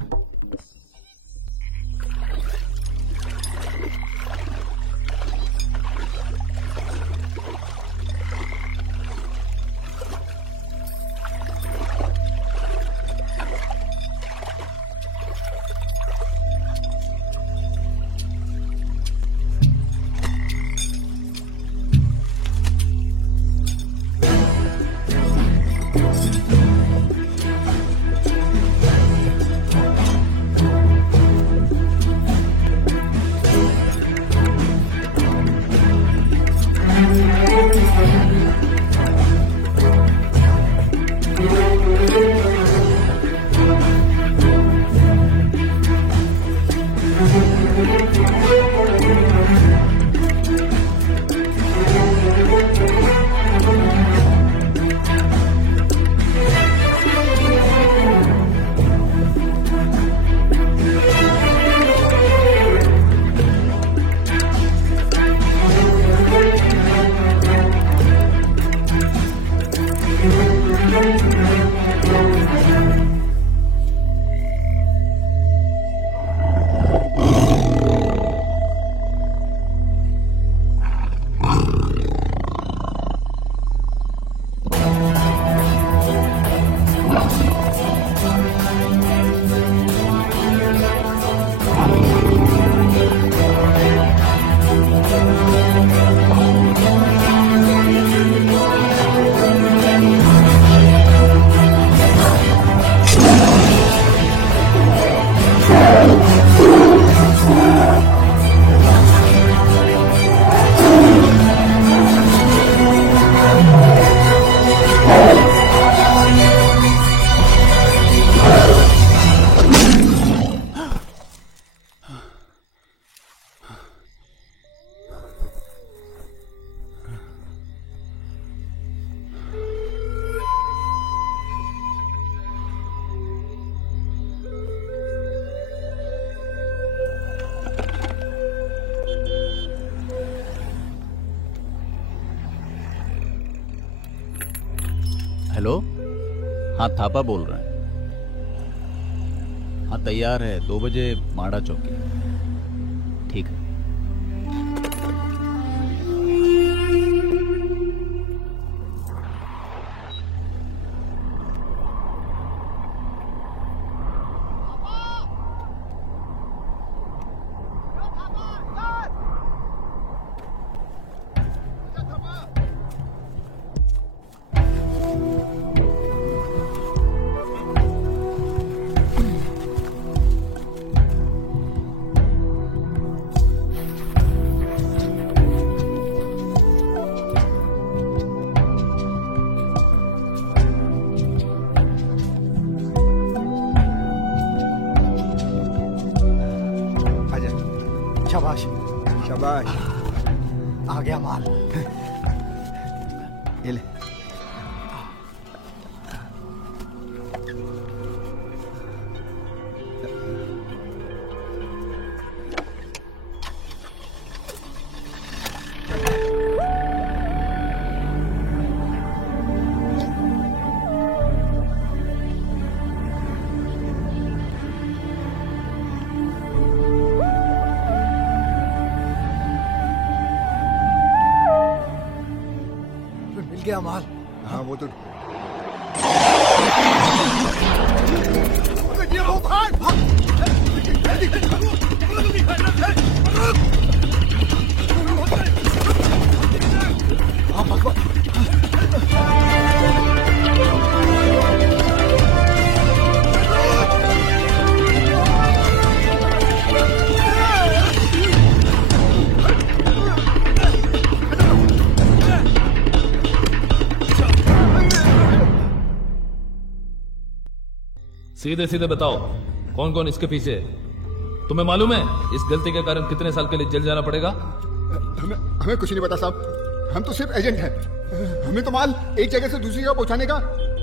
हेलो, हाँ थापा बोल रहे हैं। हाँ तैयार है, 2 बजे माड़ा चौकी। ठीक है। शाबाश शाबाश, आ गया माल। ये ले। मिल गया माल। हाँ वो तो सीधे सीधे बताओ, कौन कौन इसके पीछे है? तुम्हें मालूम है इस गलती के कारण कितने साल के लिए जेल जाना पड़ेगा? हमें कुछ नहीं पता साहब, हम तो सिर्फ एजेंट हैं। हमें तो माल एक जगह से दूसरी जगह पहुंचाने का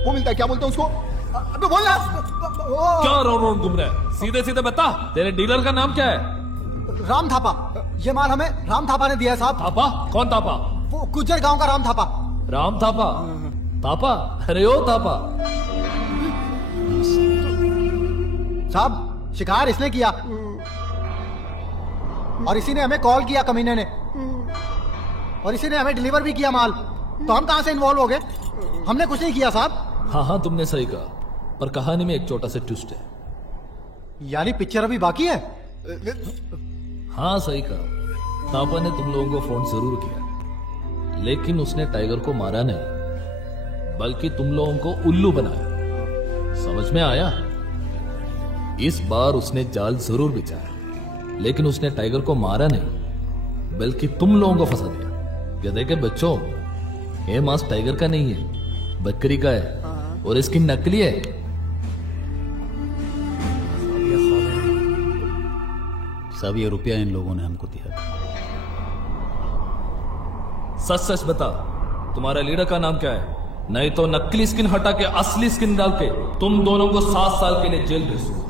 वो मिलता है, क्या बोलते हैं उसको, अबे बोल ना। क्या रोड घूम रहा है? सीधे सीधे बता, तेरे डीलर का नाम क्या है? राम थापा। ये माल हमें राम थापा ने दिया है साहब। थापा? कौन थापा? वो गुज्जर गांव का राम थापा। राम थापा? थापा? अरे ओ थापा। साहब शिकार इसने किया और इसी ने हमें कॉल किया कमीने ने, और इसी ने हमें डिलीवर भी किया माल। तो हम कहां से इन्वॉल्व हो गए? हमने कुछ नहीं किया साहब। हाँ हाँ तुमने सही कहा, पर कहानी में एक छोटा सा ट्विस्ट है। यानी पिक्चर अभी बाकी है? हाँ सही कहा। थापा ने तुम लोगों को फोन जरूर किया, लेकिन उसने टाइगर को मारा नहीं, बल्कि तुम लोगों को उल्लू बनाया। समझ में आया? इस बार उसने जाल जरूर बिछाया, लेकिन उसने टाइगर को मारा नहीं, बल्कि तुम लोगों को फंसा दिया। ये देखे बच्चों, ये मांस टाइगर का नहीं है, बकरी का है, और इसकी नकली है। सब ये रुपया इन लोगों ने हमको दिया। सच सच बता, तुम्हारा लीडर का नाम क्या है? नहीं तो नकली स्किन हटा के असली स्किन डाल के तुम दोनों को 7 साल के लिए जेल भेज दूंगा।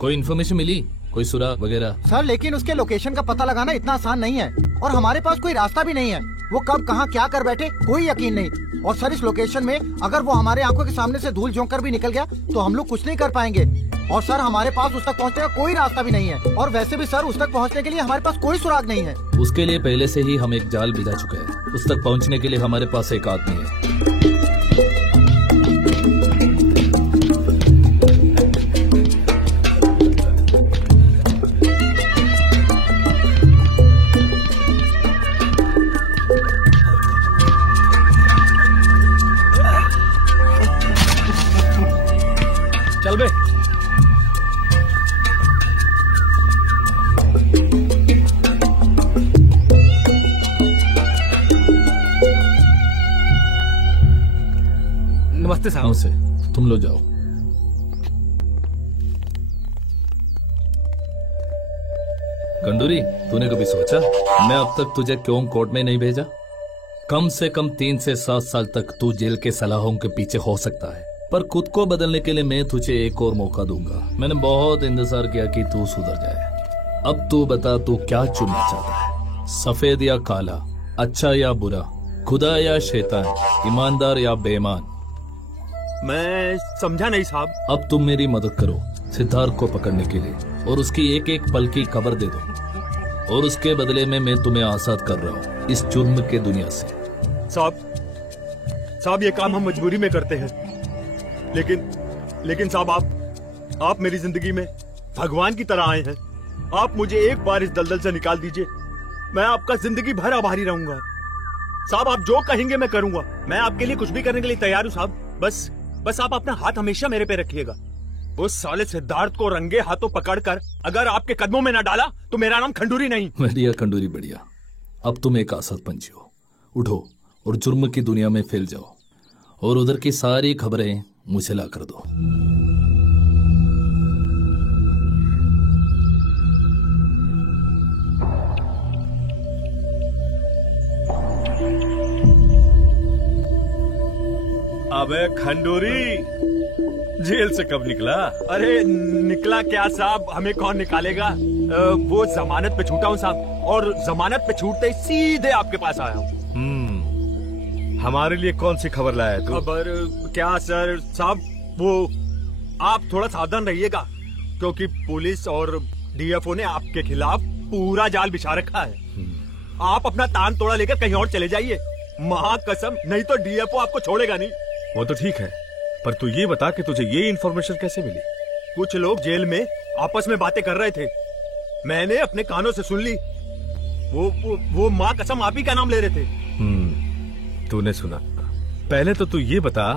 कोई इन्फॉर्मेशन मिली? कोई सुराग वगैरह? सर लेकिन उसके लोकेशन का पता लगाना इतना आसान नहीं है, और हमारे पास कोई रास्ता भी नहीं है। वो कब कहां क्या कर बैठे कोई यकीन नहीं। और सर इस लोकेशन में अगर वो हमारे आंखों के सामने से धूल झोंक कर भी निकल गया तो हम लोग कुछ नहीं कर पाएंगे। और सर हमारे पास उस तक पहुंचने का कोई रास्ता भी नहीं है, और वैसे भी सर उस तक पहुंचने के लिए हमारे पास कोई सुराग नहीं है। उसके लिए पहले से ही हम एक जाल बिछा चुके हैं। उस तक पहुंचने के लिए हमारे पास एक आदमी है। चल बे। नमस्ते साहब। से तुम लोग जाओ। गंडूरी, तूने कभी सोचा मैं अब तक तुझे क्यों कोर्ट में नहीं भेजा? कम से कम 3 से 7 साल तक तू जेल के सलाहों के पीछे हो सकता है, पर खुद को बदलने के लिए मैं तुझे एक और मौका दूंगा। मैंने बहुत इंतजार किया कि तू सुधर जाए। अब तू बता, तू क्या चुनना चाहता है? सफेद या काला, अच्छा या बुरा, खुदा या शैतान, ईमानदार या बेईमान? मैं समझा नहीं साहब। अब तुम मेरी मदद करो सिद्धार्थ को पकड़ने के लिए, और उसकी एक एक पल की खबर दे दो, और उसके बदले में मैं तुम्हें आजाद कर रहा हूँ इस जुर्म के दुनिया से। साहब ये काम हम मजबूरी में करते हैं, लेकिन साहब आप मेरी जिंदगी में भगवान की तरह आए हैं। आप मुझे एक बार इस दलदल से निकाल दीजिए, मैं आपका जिंदगी भर आभारी रहूंगा। साहब आप जो कहेंगे मैं करूंगा। मैं आपके लिए कुछ भी करने के लिए तैयार हूँ साहब। बस आप अपना हाथ हमेशा मेरे पे रखिएगा। उस साले सिद्धार्थ को रंगे हाथों पकड़कर अगर आपके कदमों में न डाला तो मेरा नाम खंडूरी नहीं। बढ़िया खंडूरी बढ़िया। अब तुम एक आजाद पंछी हो। उठो और जुर्म की दुनिया में फैल जाओ, और उधर की सारी खबरें मुझे ला कर दो। अबे खंडूरी, जेल से कब निकला? अरे निकला क्या साहब, हमें कौन निकालेगा। वो जमानत पे छूटा हूँ साहब, और जमानत पे छूटते ही सीधे आपके पास आया हूँ। हमारे लिए कौन सी खबर लाया तू? खबर क्या सर साहब, वो आप थोड़ा सावधान रहिएगा, क्योंकि पुलिस और डीएफओ ने आपके खिलाफ पूरा जाल बिछा रखा है। आप अपना तान तोड़ा लेकर कहीं और चले जाइए, महाकसम, नहीं तो डीएफओ आपको छोड़ेगा नहीं। वो तो ठीक है, पर तू ये बता कि तुझे ये इन्फॉर्मेशन कैसे मिली? कुछ लोग जेल में आपस में बातें कर रहे थे, मैंने अपने कानों से सुन ली। वो माँ कसम आप ही का नाम ले रहे थे। तूने सुना? पहले तो तू ये बता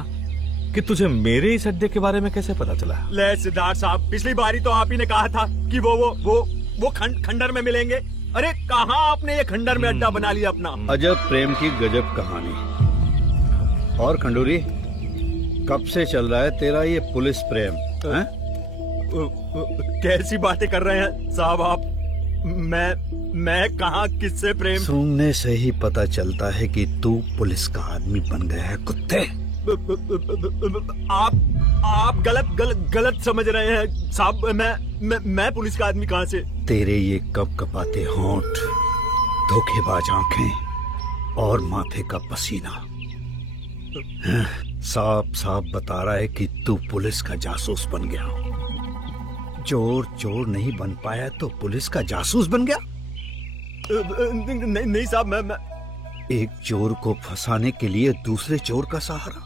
कि तुझे मेरे इस अड्डे के बारे में कैसे पता चला? ले सिद्धार्थ साहब, पिछली बारी तो आप ही ने कहा था कि वो खंडर में मिलेंगे। अरे कहाँ आपने ये खंडर में अड्डा बना लिया अपना। अजब प्रेम की गजब कहानी। और खंडूरी, कब से चल रहा है तेरा ये पुलिस प्रेम? कैसी बातें कर रहे हैं साहब आप? मैं कहाँ किससे प्रेम? सुनने से ही पता चलता है कि तू पुलिस का आदमी बन गया है कुत्ते। आप गलत समझ रहे हैं साहब। मैं पुलिस का आदमी कहाँ से? तेरे ये कप कपाते होंठ, धोखेबाज आंखें और माथे का पसीना साफ साफ बता रहा है कि तू पुलिस का जासूस बन गया। चोर नहीं बन पाया तो पुलिस का जासूस बन गया? नहीं साहब, मैं एक चोर को फंसाने के लिए दूसरे चोर का सहारा,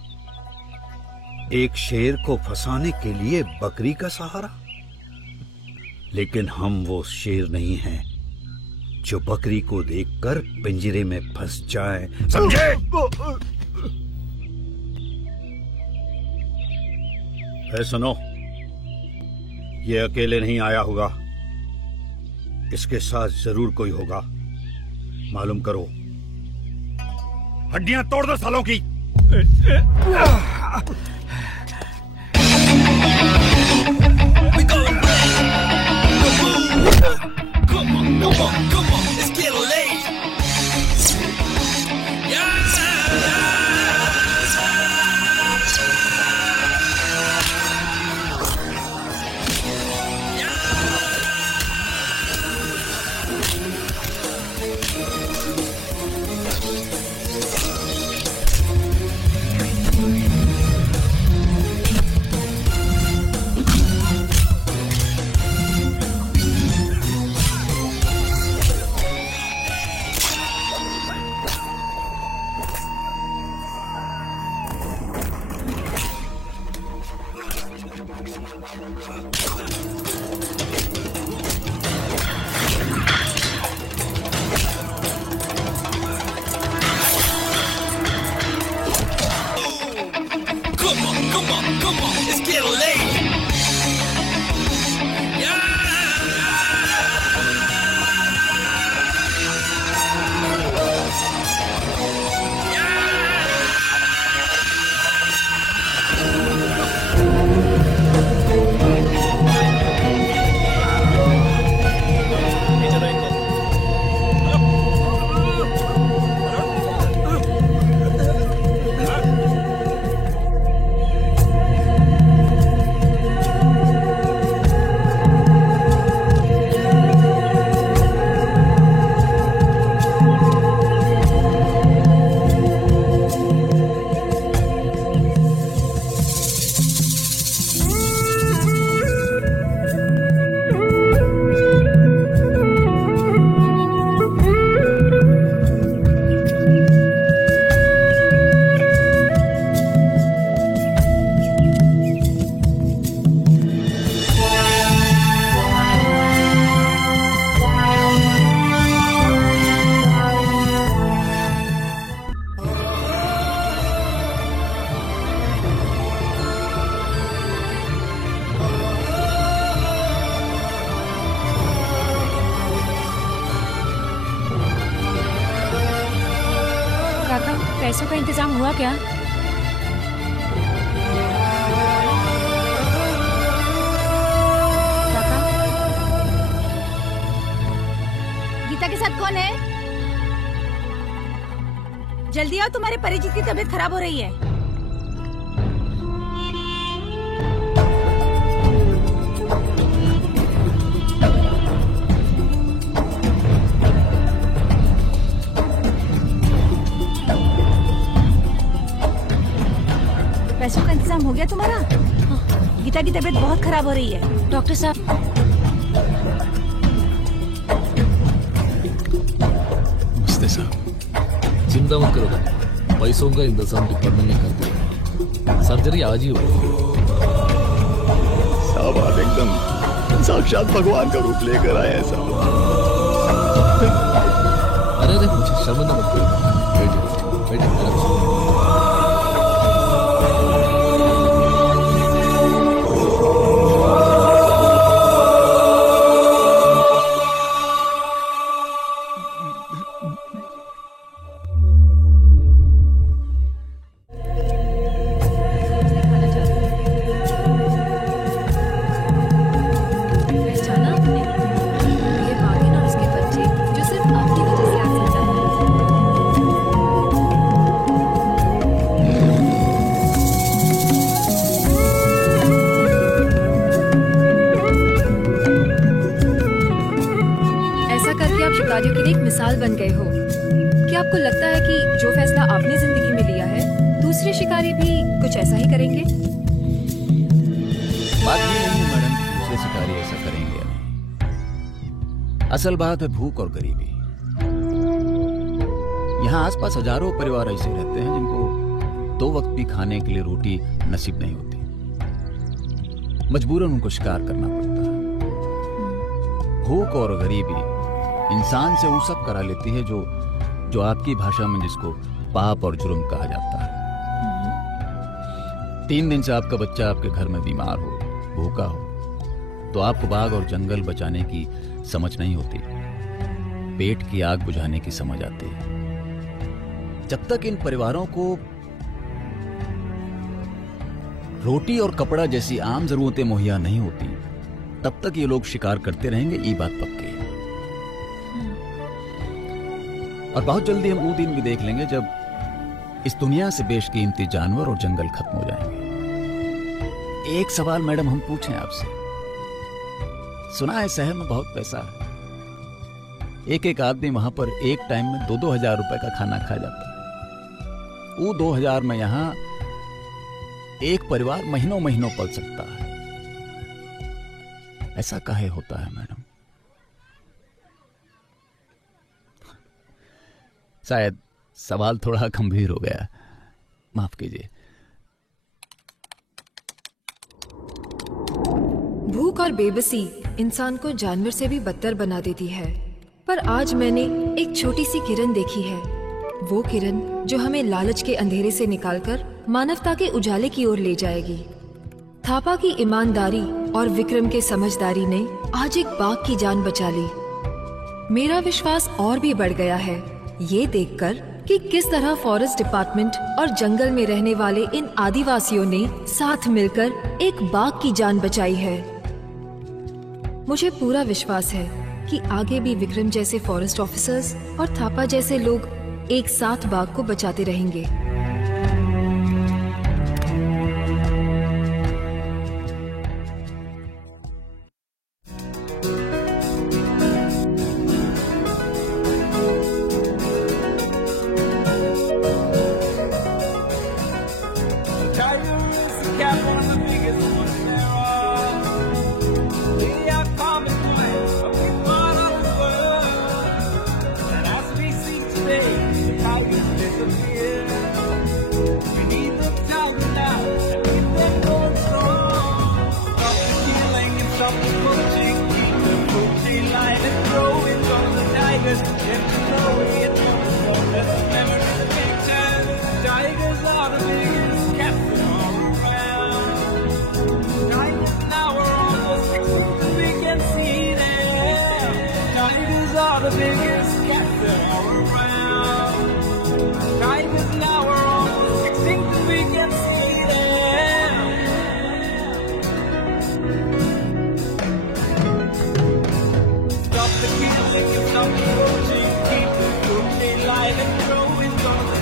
एक शेर को फंसाने के लिए बकरी का सहारा। लेकिन हम वो शेर नहीं हैं जो बकरी को देखकर पिंजरे में फंस जाए, समझे? सुनो, ये अकेले नहीं आया होगा, इसके साथ जरूर कोई होगा। मालूम करो। हड्डियां तोड़ दो सालों की। पैसों का इंतजाम हुआ क्या? काका? गीता के साथ कौन है? जल्दी आओ, तुम्हारे परिचित की तबीयत खराब हो रही है। पैसों का इंतजाम हो गया तुम्हारा? गीता की तबीयत बहुत खराब हो रही है। डॉक्टर साहब, नमस्ते साहब। चिंता मत करो, पैसों का इंतजाम डिपार्टमेंट ने कर दिया। सर्जरी आज ही होगी। साहब आप एकदम साक्षात भगवान का रूप लेकर आए हैं साहब। अरे मुझे शर्मिंदा मत करो। बैठिए बैठिए। ये बागिन और उसके बच्चे जो मिसाल बन गए हो। क्या आपको लगता है कि जो फैसला आपने जिंदगी में लिया है दूसरे शिकारी भी कुछ ऐसा ही करेंगे? बात ये नहीं है मैडम कि दूसरे शिकारी ऐसा करेंगे या नहीं। असल बात है भूख और गरीबी। यहाँ आसपास हजारों परिवार ऐसे रहते हैं जिनको 2 वक्त भी खाने के लिए रोटी नसीब नहीं होती, मजबूरन उनको शिकार करना पड़ता है। भूख और गरीबी इंसान से वो सब करा लेती है जो आपकी भाषा में जिसको पाप और जुर्म कहा जाता है। 3 दिन से आपका बच्चा आपके घर में बीमार हो, भूखा हो, तो आपको बाग और जंगल बचाने की समझ नहीं होती, पेट की आग बुझाने की समझ आती है। जब तक इन परिवारों को रोटी और कपड़ा जैसी आम जरूरतें मुहैया नहीं होती, तब तक ये लोग शिकार करते रहेंगे, ये बात पक्की है। और बहुत जल्दी हम वो दिन भी देख लेंगे जब इस दुनिया से बेशकीमती जानवर और जंगल खत्म हो जाएंगे। एक सवाल मैडम हम पूछें आपसे, सुना है शहर में बहुत पैसा है, एक आदमी वहां पर एक टाइम में 2-2 हजार रुपए का खाना खा जाता है। वो 2000 में यहां एक परिवार महीनों महीनों पल सकता है। ऐसा काहे होता है मैडम? शायद सवाल थोड़ा गंभीर हो गया, माफ कीजिए। भूख और बेबसी इंसान को जानवर से भी बदतर बना देती है, पर आज मैंने एक छोटी सी किरण देखी है, वो किरण जो हमें लालच के अंधेरे से निकालकर मानवता के उजाले की ओर ले जाएगी। थापा की ईमानदारी और विक्रम के समझदारी ने आज एक बाघ की जान बचा ली। मेरा विश्वास और भी बढ़ गया है ये देखकर कि किस तरह फॉरेस्ट डिपार्टमेंट और जंगल में रहने वाले इन आदिवासियों ने साथ मिलकर एक बाघ की जान बचाई है। मुझे पूरा विश्वास है कि आगे भी विक्रम जैसे फॉरेस्ट ऑफिसर्स और थापा जैसे लोग एक साथ बाघ को बचाते रहेंगे।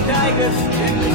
Tigers in the